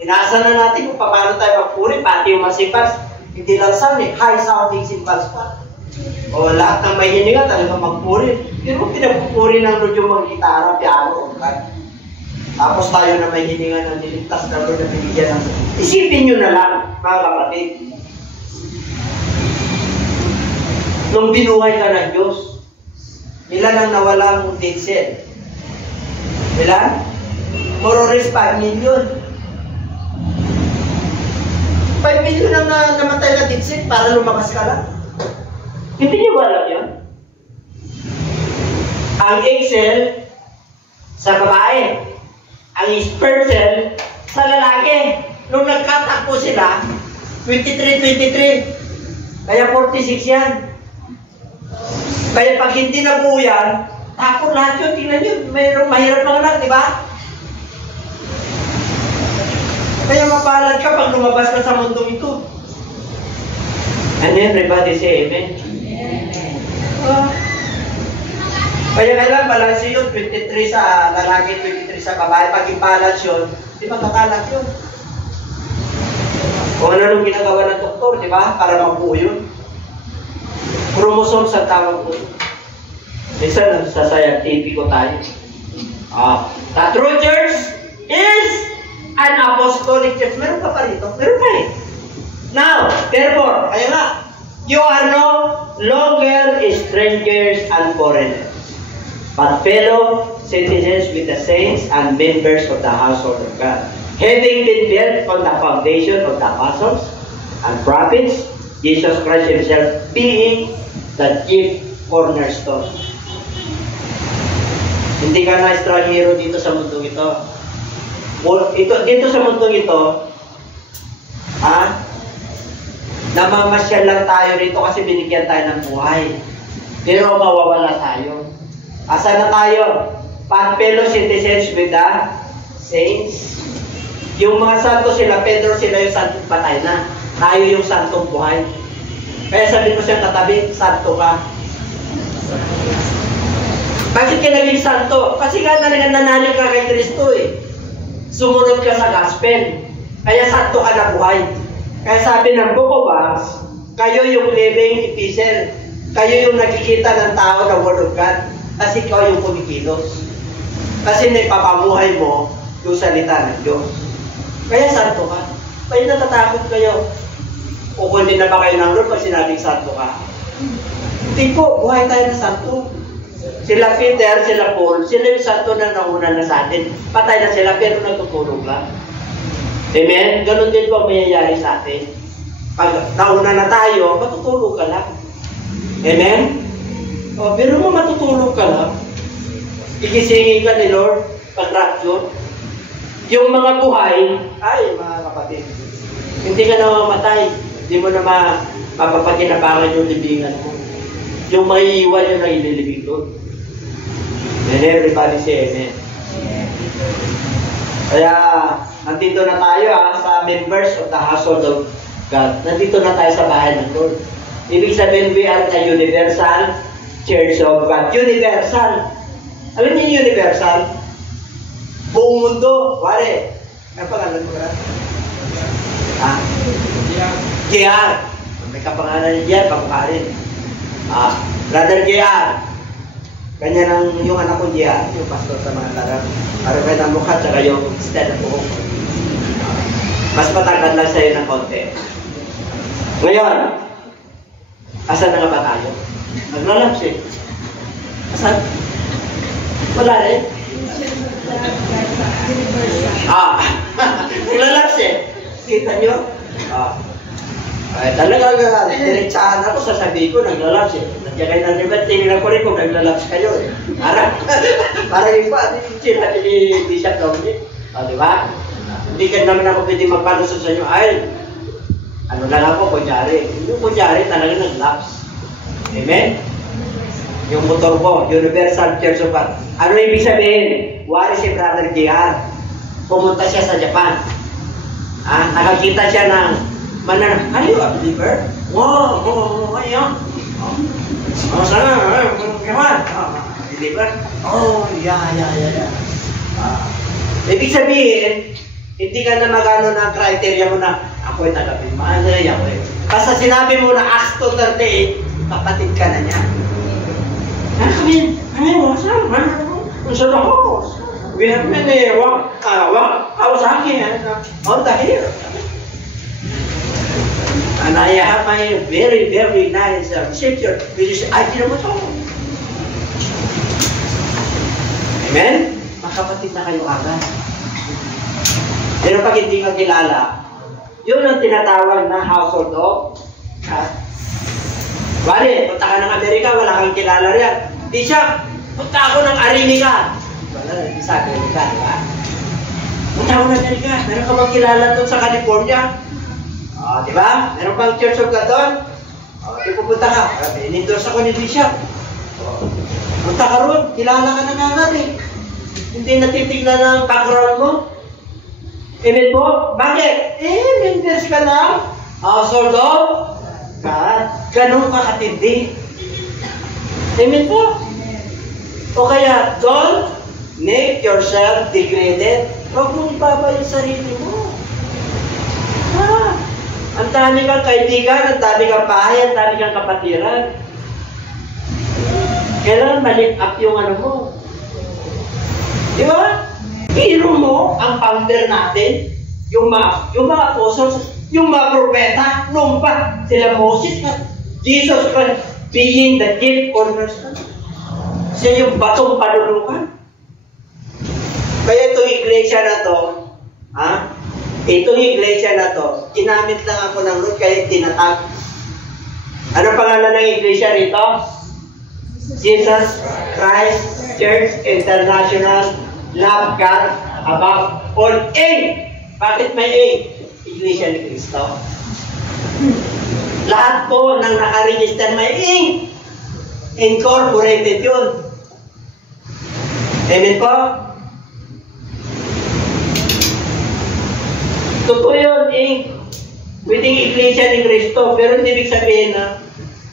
Inaasa na natin kung paano tayo magpuri, pati yung masipas. Hindi lang sound eh, high sounding cymbals pa. O lahat ng may hininga talaga magpuri. Pero kung pinagpupuri ng Lord yung mga gitara, piano, okay? Tapos tayo na may hininga ng niligtas na Lord na binigyan ng... Isipin nyo na lang, mga kapatid. Nung binuhay ka ng Diyos, ilan ang nawalang dead cell? Ilan? More or less 5 million. 5 million ang namatay na dead cell para lumabas ka lang. Hindi niyo ba alam yan? Ang egg cell sa babae, ang sperm cell sa lalaki. Nung nagkatakbo sila, 23. Kaya 46 yan. Kaya pag hindi nabuo yan, takot lahat yun. Tingnan nyo, mayroong mahirap mga anak, di ba? Kaya mapalad ka pag lumabas ka sa mundong ito. And everybody say amen. Kaya kailan balance yun, 23 sa lalaki, 23 sa babae. Pag i-balance yun, di ba kakalat yun? O ano nung ginagawa ng doktor, di ba? Para mabuo yun. Chromosome sa tawag ko. Minsan, sa scientific ko tayo. The true church is an apostolic church. Meron ka pa rito? Meron pa eh. Now, therefore, kaya nga, you are no longer strangers and foreigners, but fellow citizens with the saints and members of the household of God, having been built on the foundation of the apostles and prophets, Jesus Christ Himself being the chief cornerstone. Hindi ka na extranjero dito sa mundong ito. Dito sa mundong ito, namamasyal lang tayo rito kasi binigyan tayo ng buhay. Pero mawawala tayo. Asa na tayo? Fellow citizens with the saints. Yung mga santo sila, Pedro sila yung santong patay na. Tayo yung santong buhay. Kaya sabi ko siya katabi, santo ka. Bakit ka naging santo? Kasi nga nananalig ka kay Kristo eh. Sumunod ka sa gospel. Kaya santo ka na buhay. Kaya sabi ng Book of Acts, kayo yung living epistle. Kayo yung nakikita ng tao ng Word of God. Kasi ikaw yung kumikilos. Kasi naipapamuhay mo yung salita ng Diyos. Kaya santo ka. Kaya natatakot kayo. Kukunin na ba kayo ng Lord pag sinabing santo ka? Hindi po, buhay tayo na santo. Sila Peter, sila Paul, sila yung santo na nauna na sa atin. Patay na sila pero natutulog lang. Amen? Ganon din po mayayari sa atin. Pag nauna na tayo, matutulog ka lang. Amen? O, pero mo matutulog ka lang. Igisingin ka ni Lord pag-rapture. Yung mga buhay, ay mga kapatid, hindi ka na mamatay. Hindi mo na mapapakinabangan yung libingan mo. Yung maiiwan yung naililibing doon. And everybody say amen. Kaya, nandito na tayo sa members of the household of God. Nandito na tayo sa bahay ng Lord. Ibig sabihin, we are the universal church of God. Universal. Alam niyo yung universal? Buong mundo. Wari. Ano pangalan mo ka? JR. May kapangalan ni JR, pangkarin. Brother JR. Ganyan ang yung anak ko JR, yung pastor sa mga tarang. Parang may namukha, tsaka yung stand up ko. Mas matangkad lang sa'yo ng konti. Ngayon, asan na nga ba tayo? Naglalabs eh. Asan? Wala rin. Naglalabs eh. Kita nyo? Ay, talaga diretsahan ako, sasabihin ko, naglalabs eh. Nandiyan kayo ng libat, tingnan ko rin kung naglalabs kayo eh. Parang yung pa, sinabi ni Bishop Dominic. Di ba? Hindi ka naman ako pwede magpalusot sa inyo. Ay, ano lang ako, kunyari. Yung kunyari talaga nag-laps. Amen? Yung motor ko, Universal Church of God. Ano ibig sabihin? Wari si Brother Gian. Pumunta siya sa Japan. Nakakita siya ng are you a believer? Wow, ayun. Sana, kaman. Believer? Oh, yeah. Ibig sabihin, hindi ka na magano ng criteria mo na ako ay taga-Pimana, ako eh. Basta sinabi mo na Acts 2:38, kapatid ka na niya. Kami, we have many house akin, on the hill. And I have my very, very nice reception, which is Ajinomoto. Amen? Makapatid na kayo agad. Pero pag hindi ka kilala, yun ang tinatawag na household of God. Bale, punta ka ng Amerika, wala kang kilala riyan. Bishop, punta ako ng Amerika. Wala, hindi sa Amerika, di ba? Punta ako ng Amerika. Meron ka bang kilala doon sa California? Di ba? Meron bang Church of God doon? Di pupunta ka. In-endorse ako ni Bishop. Punta ka roon, kilala ka na agad eh. Hindi natitignan ng background mo. Amen po? Bakit? Members ka lang. Household of God. Ganun ka katindi. Amen po? O kaya, don't make yourself degraded. Huwag mong ibaba yung sarili mo. Ang dami kang kaibigan, ang dami kang bahay, ang dami kang kapatiran. Kailangan ma-lift up yung ano mo. Di ba? Hero mo ang founder natin, yung mga apostles, yung mga propeta, noon pa, sila Moses, Jesus Christ, being the chief cornerstone. Siya yung batong panulukan. Kaya itong iglesia na to, itong iglesia na to, ginamit lang ako ng Lord kaya tinatag. Ano pangalan ng iglesia rito? Jesus Christ Church International, love God above all. Bakit may Iglesia ni Cristo? Lahat po ng nakaregister may incorporated yun. Amen po? Totoo yun, pwedeng Iglesia ni Cristo, pero hindi ibig sabihin na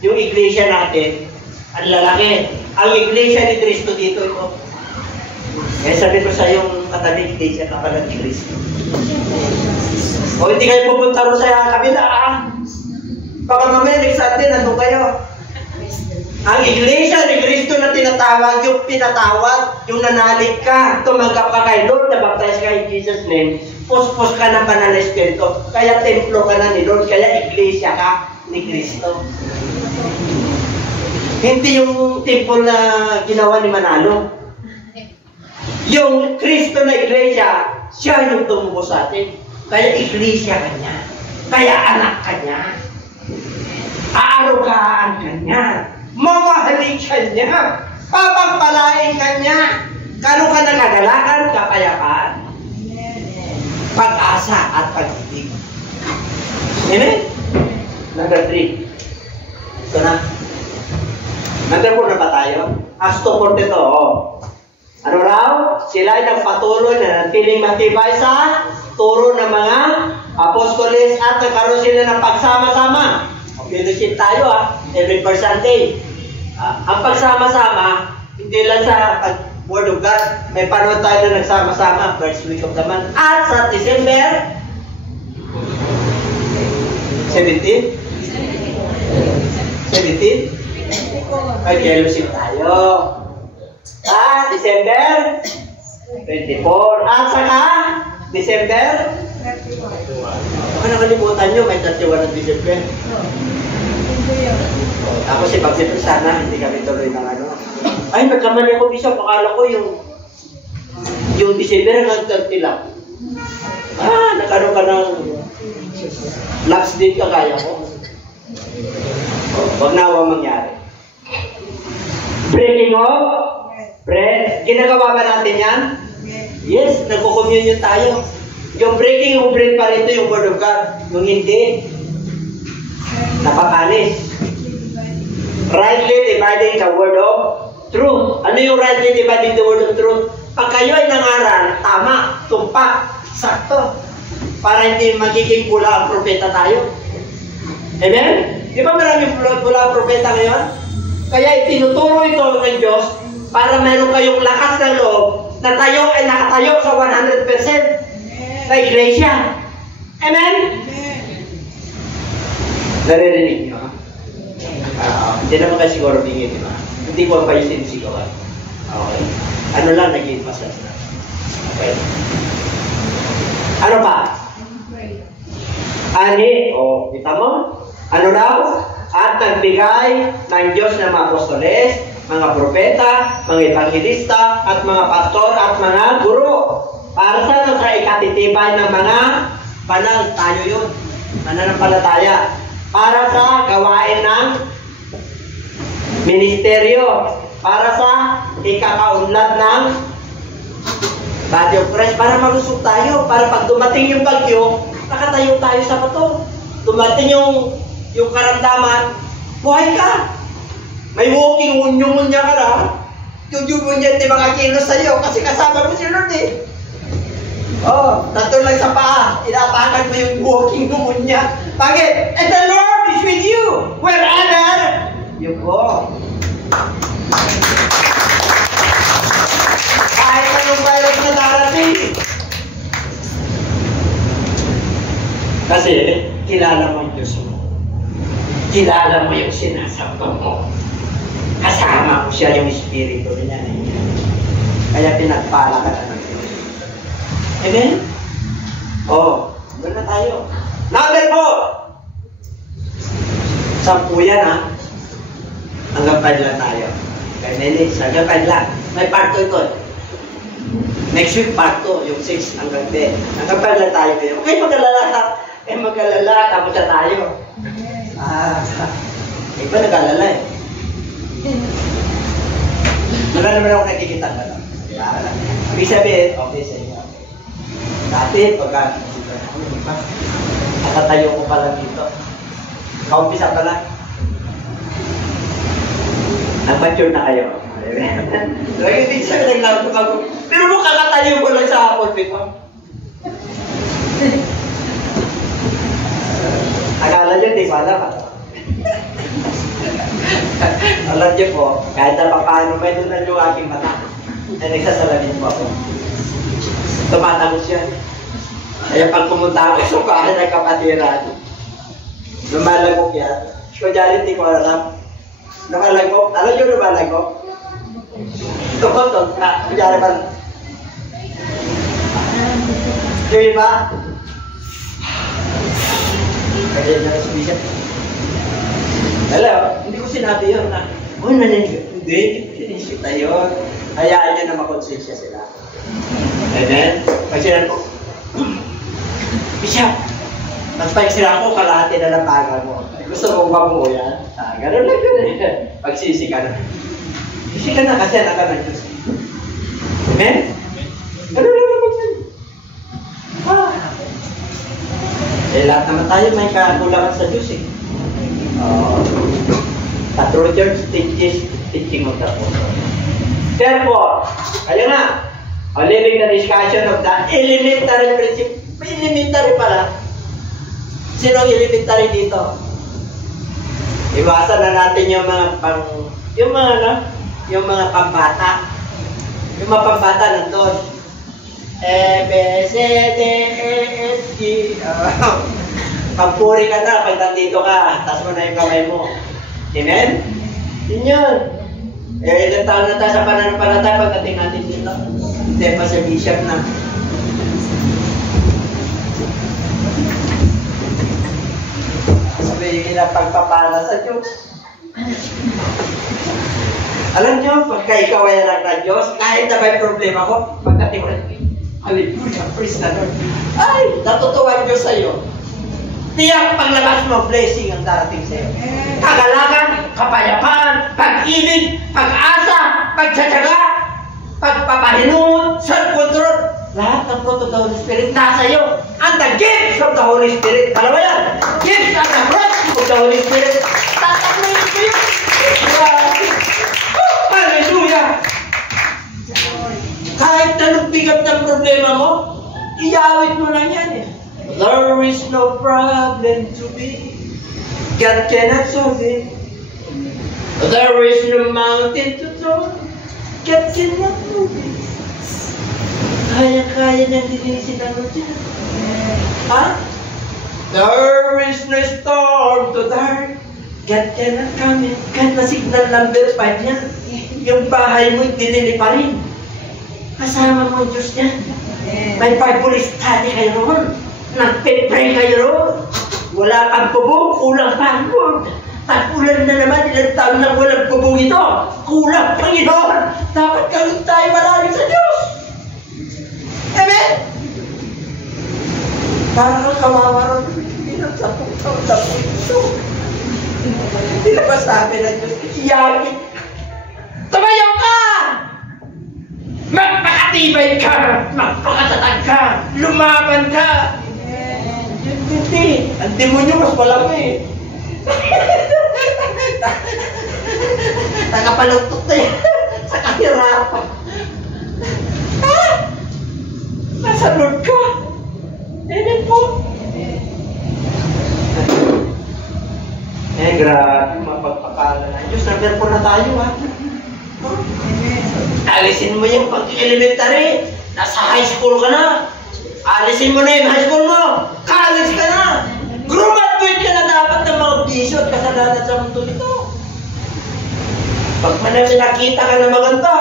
yung Iglesia natin, ang lalaki. Ang iglesia ni Kristo dito ito. Kaya sabi ko sa yung katabi, iglesia ka pala ni Kristo. O hindi kayo pupunta ro sa kabila, baka mamaya next Sunday, nandun kayo. Ang iglesia ni Kristo na tinatawag, yung pinatawad, yung nanalig ka, tumanggap ka kay Lord, nabaptize ka in Jesus' name, puspos ka ng banal na Espiritu, kaya templo ka na ni Lord, kaya iglesia ka ni Kristo. Hindi yung temple na ginawa ni Manalo. Yung Kristo na iglesia, siya yung tumubo sa atin. Kaya iglesia ka niya. Kaya anak ka niya. Aarugaan ka niya. Mamahalin ka niya. Papagpalain ka niya. Karoon ka ng kagalakan, kapayapaan, pag-asa at pag-ibig. Amen? Number 3. Ito na. Number 4 na ba tayo? Acts 2:42. Ano raw? Sila ay nagpatuloy na natiling matibay sa turo ng mga apostoles at nagkaroon sila ng pagsama-sama. Fellowship tayo every first Sunday. Ang pagsama-sama, hindi lang sa Word of God, may panahon tayo na nagsama-sama, first week of the month. At sa December 17? 17? Ay, fellowship tayo. December 24. At saka, December 31. Baka nakalimutan nyo, may 31 ng December. Tapos si Pag-Sipin sana, hindi kami tuloy ng ano. Ay, nagkamali ako, Bishop. Akala ko yung December hanggang 30 lang. Nagkaroon ka ng lapse date kagaya ko. Huwag na huwag mangyari. Breaking of bread. Ginagawa ba natin yan? Yes, nagko-communion tayo. Yung breaking of bread pa rin ito yung Word of God. Yung hindi, napakalis. Rightly dividing the word of truth. Ano yung rightly dividing the word of truth? Pag kayo ay nangaral, tama, tumpak, sakto. Para hindi magiging pula ang propeta tayo. Amen? Di ba maraming pula ang propeta ngayon? Kaya itinuturo ito ng Diyos para meron kayong lakas ng loob na tayo ay nakatayo sa 100% na iglesia. Amen? Naririnig niyo, hindi naman kayo siguro bingin, di ba? Hindi ko pa yung sinisigawan. Okay. Ano lang, naging pasas na. Okay. Ano pa? Ani, kita mo? Ano daw? At nagbigay ng Diyos ng mga apostoles, mga propeta, mga evangelista, at mga pastor, at mga guro. Para sa ikatitibay ng mga banal, tayo yun. Mananampalataya. Para sa gawain ng ministeryo. Para sa ikakaunlad ng body of Christ. Para malusog tayo. Para pag dumating yung bagyo, nakatayo tayo sa bato. Dumating yung karamdaman, buhay ka. May walking, unyo-unya ka na. Yung-unya, di mga kilos sa'yo. Kasi kasama mo si Lord eh. Tatlo lang sa paa. Inaatakan mo yung walking umunya. Bakit? And the Lord is with you. Wherever you go. Kahit anong virus na darating. Kasi, kilala mo yung Diyos mo. Kilala mo yung sinasamba mo. Kasama mo siya yung Espiritu niya. Kaya pinagpala ka na ng Diyos. Amen? Doon na tayo. Number 4. 10 yan Hanggang 5 lang tayo. Kaya Nelis, hanggang 5 lang. May part 2 ito. Next week part 2, yung 6 hanggang 10. Hanggang 5 lang tayo. Okay, mag-alala. Tapos na tayo. Iba nag-alala eh. Wala naman ako nakikita ka lang. Ibig sabihin, okay sa inyo. Dati, pagka nakatayo ko pala dito. Kaumpisa pala. Nag-mature na kayo. Hindi siya naglago ako. Pero mo kakatayo ko lang sa hapon dito. Akala nyo, di ba na? Alam niyo po, kahit na paano may doon yung aking mata. Ay nagsasalamin po ako. Tumatagos yan. Kaya pag pumunta ako sa bahay ng kapatiran, lumalagok yan. Kunyari hindi ko alam. Lumalagok. Alam niyo lumalagok? Tumutok na. Kunyari ba? Yung iba? Kaya niya na sabihin. Hello, hindi ko sinabi yun na, oh, naninig. Hindi sinisita yun. Hayaan niya na makonsensya sila. Amen? Pag sila ko, Bishop, nagpagsira ko, kalahati na ng paga mo. Gusto mo ba mo yan? Ganun lang yun eh. Pagsisi ka na. Sisi ka na kasi anak ka ng Diyos. Amen? Ganun lang naman yun. Lahat naman tayo may kakulangan sa Diyos eh. The true church teaches teaching of the apostle. Therefore, ayun na, leaving the discussion of the elementary principle. May elementary pala. Sino ang elementary dito? Iwasan na natin yung mga pambata. Yung mga pambata nandun. E, B, C, D, E, F, G. Pagpuri ka na, pag nandito ka, taas mo na yung kamay mo. Amen? Yun yun. Ilang taon na tayo sa pananampalataya pagdating natin dito. Hindi pa sa bishop na. Sabihin na pagpapala sa Diyos. Alam nyo, pagka ikaw ay anak ng Diyos, kahit na may problema ko, pagdating mo rin, hallelujah, praise the Lord. Ay, natutuwa Diyos sa'yo. Tiyak paglabas mo, blessing ang darating sa'yo. Kagalakan, kapayapaan, pag-ibig, pag-asa, pagtsatsaga, pagpapahinunod, self-control. Lahat ng fruit of the Holy Spirit nasa iyo. And the gifts of the Holy Spirit. Dalawa yan. Gifts and the fruits of the Holy Spirit. Tatakmayin ko yun. Hallelujah! Kahit anong bigat ng problema mo, iyawit mo lang yan eh. There is no problem to be. God cannot solve it. There is no mountain to throw. God cannot move it. Kaya-kaya niyang linisin ang Diyos. Ha? There is no storm to dark. God cannot come in. Kahit na signal number 5 niya, yung bahay mo, dinili pa rin. Kasama mo ang Diyos niya. May Bible study kayo roon. Nagpe-pray kayo roon. Wala kang bubong, kulang pa ang word. Tag-ulan na naman, ilang taon na walang bubong ito. Kulang, Panginoon. Dapat kami tayo malalim sa Diyos. Amen? Parang kawawa ron. Bilang 10 taon na po ito. Hindi na ba sabi ng Diyos, iyakin. Tumayaw ka! Magpakatibay ka! Magpakatatag ka! Lumaban ka! Hindi. Ang demonyo mas malaki. Nakapalugtot na yan sa kahirapan. Ha? Nasa Lord ka. Amen po. Grabe, mapagpakala na. Diyos, na-verpo na tayo ha. Alisin mo yung pag-elementary. Nasa high school ka na. Alisin mo na yung high school mo. College ka na. Graduate ka na dapat ng mga bisyo at kasalanan sa mundo nito. Pag nakita ka na maganda,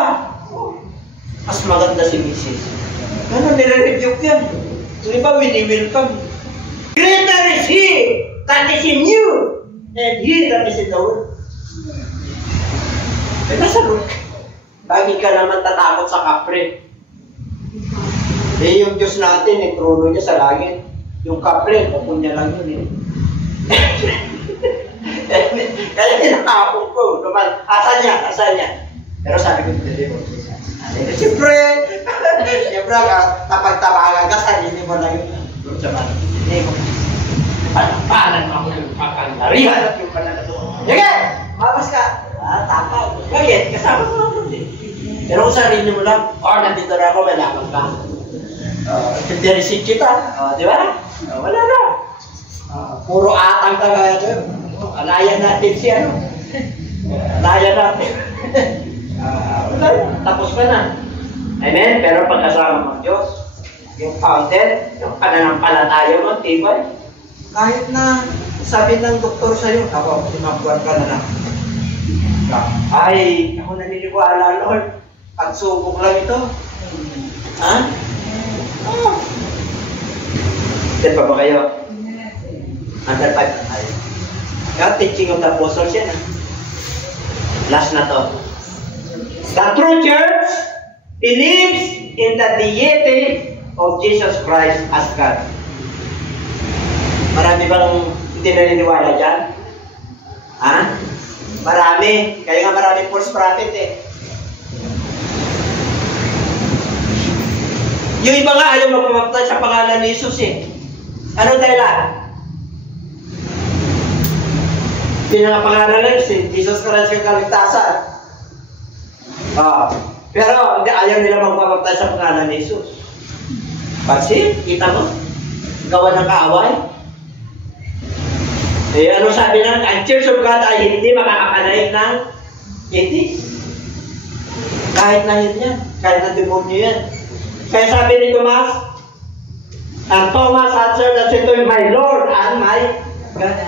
mas maganda si Mrs. Ganun, nire-review yan. Yung iba, wini-welcome. Greater is He that is in you and He that is in the world. Eh, nasa Lord. Lagi ka naman tatakot sa kapre. Eh, yung Diyos natin, eh, trono niya sa langit. Yung kapre, kapun niya lang yun eh. Kaya tinakapon ko. Asan niya? Pero sabi ko, hindi mo. Siyempre, kapag tabagan ka, sarili mo lang yun. Doon sa mga, hindi mo. Panapalan mo ako yung papangyarihan at yung pananatuwa. Sige! Mabas ka! Tapa. Bakit? Kasama mo ako din. Pero kung sarili mo lang, nandito na ako, malaman ka. Tindirisik kita. Di ba? Wala na. Puro atang ka kaya ko. Alayan natin siya. Laya natin. Wala, tapos ka na. Amen? Pero pagkasama mo Diyos, yung fountain, yung pananampalataya mo, tibay. Kahit na sabi ng doktor sa'yo, ako, 5 buwan ka na lang. Ay, ako naniniwala, Lord. Pagsubok lang ito. Ha? Oh. Saan pa ba kayo? Under 5 na tayo. Kaya teaching of the apostles yan. Last na to. The true church believes in the deity of Jesus Christ as God. Marami bang hindi naniniwala dyan? Ha? Marami. Kaya nga maraming false prophet eh. Yung iba nga ayaw magpapatay sa pangalan ni Jesus eh. Ano dahilan? Pinakapangalan lang si Jesus Christ yung kaligtasan. Pero hindi ayaw nila magpapatay sa pangalan ni Jesus. Pansin, kita mo? Gawa ng kaaway. Eh, ano sabi na? Ang Church of God ay hindi makakapanay ng atheist. Kahit na yun yan. Kahit na demonyo yan. Kaya sabi ni Tomas, ang Thomas answered that ito yung my Lord and my God.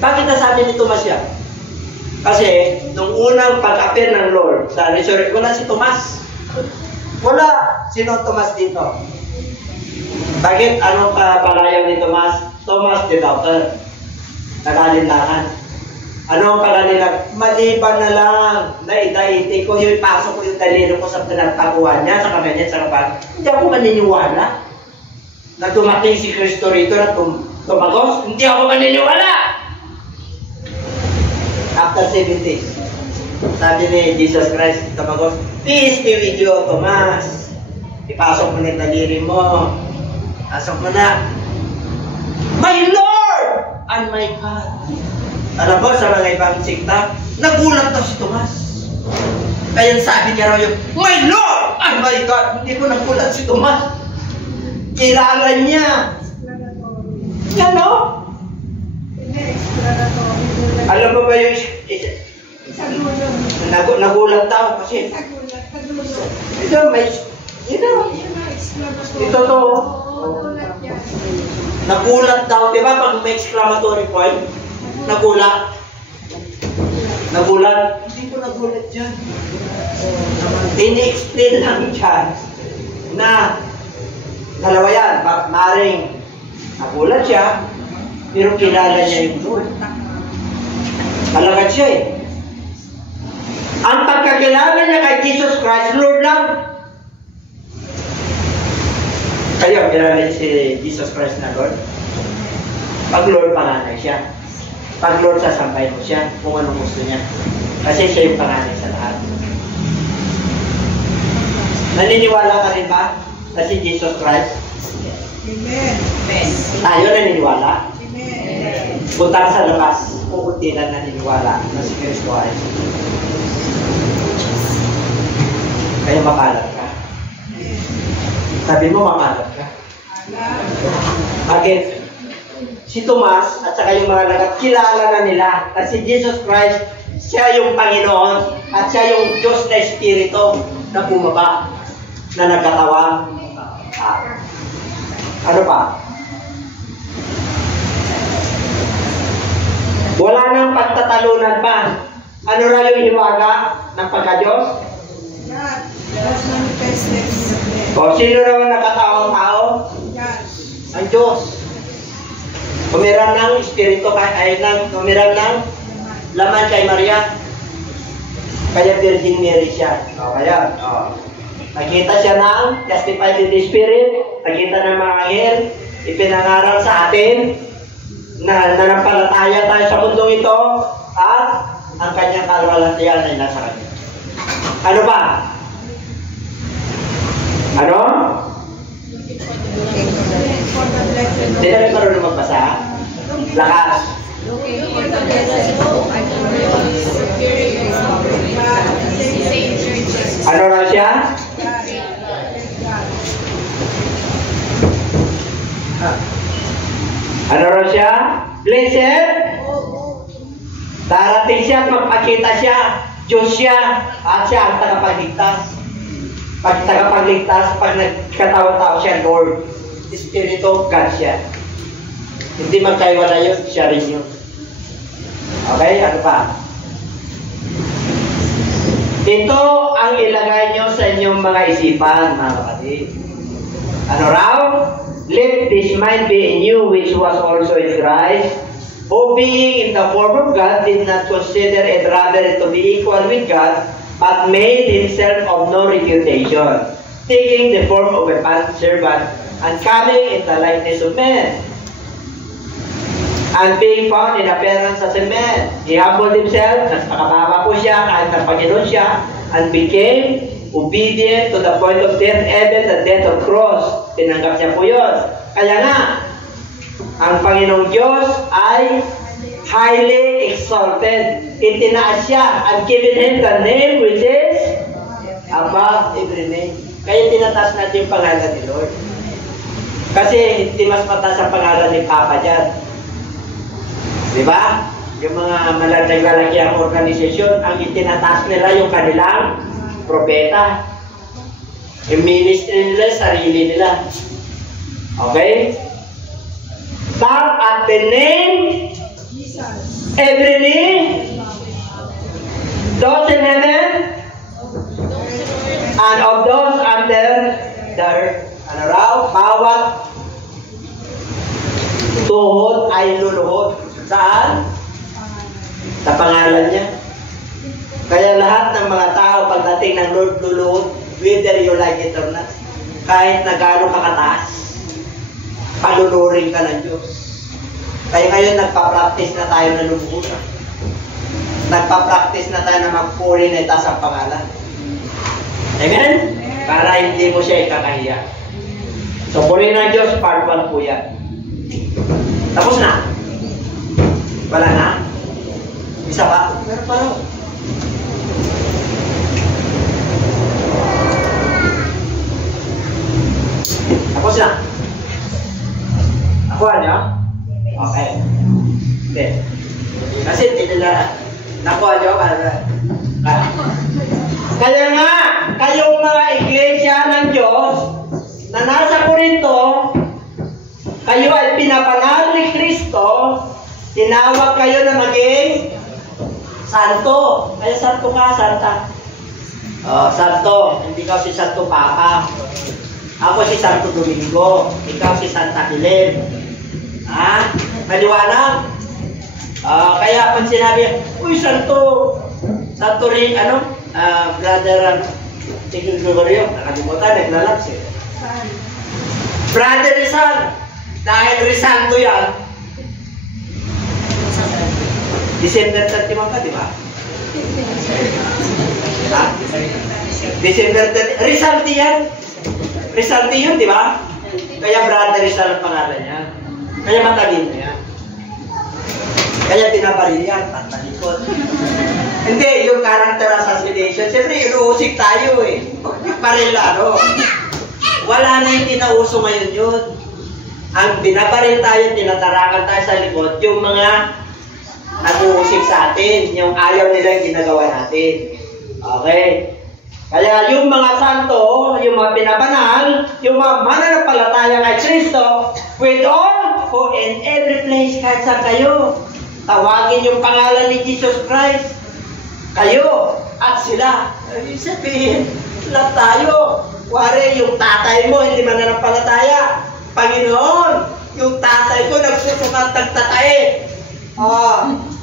Bakit nasabi ni Tomas yan? Kasi, nung unang pag-appear ng Lord sa resurrection, wala si Tomas. Wala. Sino Tomas dito? Bakit? Anong palayaw ni Tomas? Thomas the Doubter. Nagalinlangan. Ano ang pala nila? Maliban na lang. Daiti ko yung ipasok ko yung dalilo ko sa pinagtakuan niya, sa kamay niya, sa kapag. Hindi ako maniniwala na dumating si Kristo rito na tumagos. Hindi ako maniniwala. After 7 days, sabi ni Jesus Christ, tumagos, peace be with you, Tomas. Ipasok mo na yung daliri mo. Pasok mo na. My Lord and my God. Alam mo, sa mga ibang sikta, nagulat daw si Tomas. Kaya sabi niya raw yung, my Lord and my God. Hindi ko nagulat si Tomas. Kilala niya. Yan o. Alam mo ba yung nagulat daw kasi ito may ito to nagulat daw, di ba pag may exclamatory point nagulat. Hindi ko nagulat dyan. Ini-explain lang dyan na dalawa yan. Maring nagulat siya, pero kilala niya yung Lord. Alagad siya eh. Ang pagkakilala niya kay Jesus Christ, Lord lang. Kayo, kilala niya si Jesus Christ na Lord? Pag Lord, panganay siya. Pag Lord, sasampay mo siya kung anong gusto niya. Kasi siya yung panganay sa lahat. Naniniwala ka rin ba na si Jesus Christ? Amen. Tayo naniniwala? Amen. Punta sa labas, pukunti lang naniniwala na si Kristo ay. Kaya makalat ka. Sabi mo makalat ka. Bakit? Si Tomas at saka yung mga lagat, kilala na nila na si Jesus Christ, siya yung Panginoon at siya yung Diyos na Espiritu na bumaba, na nagkatawa. Ano pa? Wala nang pagtatalunan pa. Ano raw yung hiwaga ng pagka-Diyos? O sino raw ang nakataong tao? Ang Diyos. Umiram ng Espiritu umiram ng laman kay Maria. Kaya Virgin Mary siya. O, ayan. O. Nakita siya ng justified in the Spirit. Nakita ng mga anghel. Ipinangaral sa atin na nanampalataya tayo sa mundong ito at ang kanyang kalwalhatian ay nasa kanya. Ano ba? Ano? Hindi na rin marunong magbasa? Lakas. Ano na siya? Ano raw siya? Blessed? Darating siya at magpakita siya. Diyos siya at siya ang tagapagligtas. Pag tagapagligtas, pag nagkatawa-tawa siya, Lord, Espiritu, God siya. Hindi magkaiwala yun, siya rin yun. Okay, ano pa? Ito ang ilagay nyo sa inyong mga isipan, mga kapatid. Ano raw? Let this mind be in you, which was also in Christ, who being in the form of God, did not consider it robbery to be equal with God, but made himself of no reputation, taking the form of a servant, and coming in the likeness of men. And being found in appearance as a man, he humbled himself, nagpakababa po siya, kahit na Panginoon siya, and became obedient to the point of death, even the death of cross. Tinanggap niya po yun. Kaya nga, ang Panginoong Diyos ay highly exalted. Itinaas siya and given him the name which is above every name. Kaya tinataas natin yung pangalan ni Lord. Kasi hindi mas mataas ang pangalan ni Papa dyan. Diba? Yung mga malalaki ang organisasyon, ang itinataas nila yung kanilang propeta. Yung ministry nila, sarili nila. Okay? Bow at the name, every knee, those in heaven, and of those under the earth. Ano raw? Bawat tuhod ay luluhod. Saan? Sa pangalan niya. Kaya lahat ng mga tao pagdating ng Lord luluhod, whether you like it or not, kahit na gaano ka kataas, paluluring ka ng Diyos. Kaya ngayon nagpa-practice na tayo na lumuhudan. Nagpa-practice na tayo na magpuri na itaas ang pangalan. Amen? Para hindi mo siya ikakahiya. So, puri ng Diyos, part 1 po yan. Tapos na? Wala na? Isa pa? Meron pa rin. Tapos na? Nakuha niyo? Okay. Hindi. Kasi hindi nila nakuha niyo. Kaya nga, kayong mga iglesia ng Diyos na nasa Corinto, kayo ay pinapanal ni Kristo, tinawag kayo na maging santo. Kaya santo ka, santa. Santo. Hindi ka si Santo Papa. Ako si Santo Domingo. Ikaw si Santa Helen. Ha? Maliwanag? Kaya pag sinabi, uy, santo. Santo rin, brother, Tigil Gregorio, nakalimutan, naglalaps eh. Brother Rizal. Dahil Rizaldo yan. December 31 ka, di ba? Ha? December 30. Rizaldi yan. Rizaldi yun, di ba? Kaya Brother Rizal ang pangalan niya. Kaya matalino yan. Kaya binabaril yan, patalikot. Hindi, yung character assassination, siyempre inuusik tayo eh. Baril wala na yung tinauso ngayon yun. Ang binabaril tayo, tinatarakan tayo sa likod, yung mga nag-uusik sa atin, yung ayaw nilang ginagawa natin. Okay? Kaya yung mga santo, yung mga pinabanal, yung mga mananampalataya kay Kristo, with all who in every place, kahit saan kayo, tawagin yung pangalan ni Jesus Christ. Kayo at sila. Ibig sabihin, lahat tayo. Wari, yung tatay mo, hindi mananampalataya. Panginoon, yung tatay ko, nagsusukat nagtatae.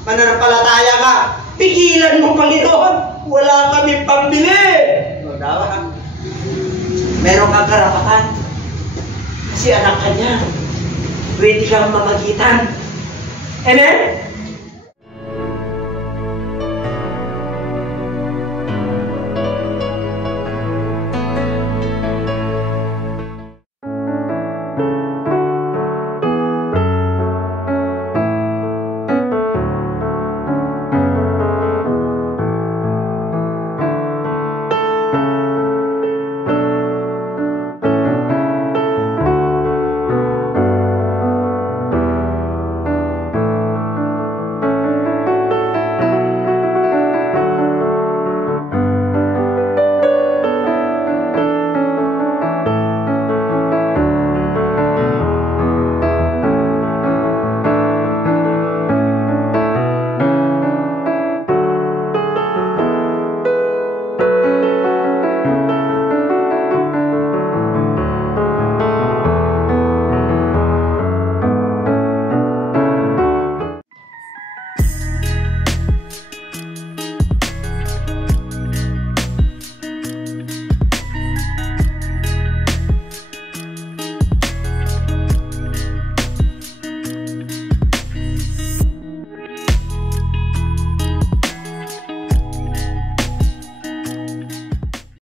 Mananampalataya ka. Pigilan mo, Panginoon. Wala kami pambili. Meron kang karapatan. Kasi anak ka niya. Pwede kang mamagitan. Amen?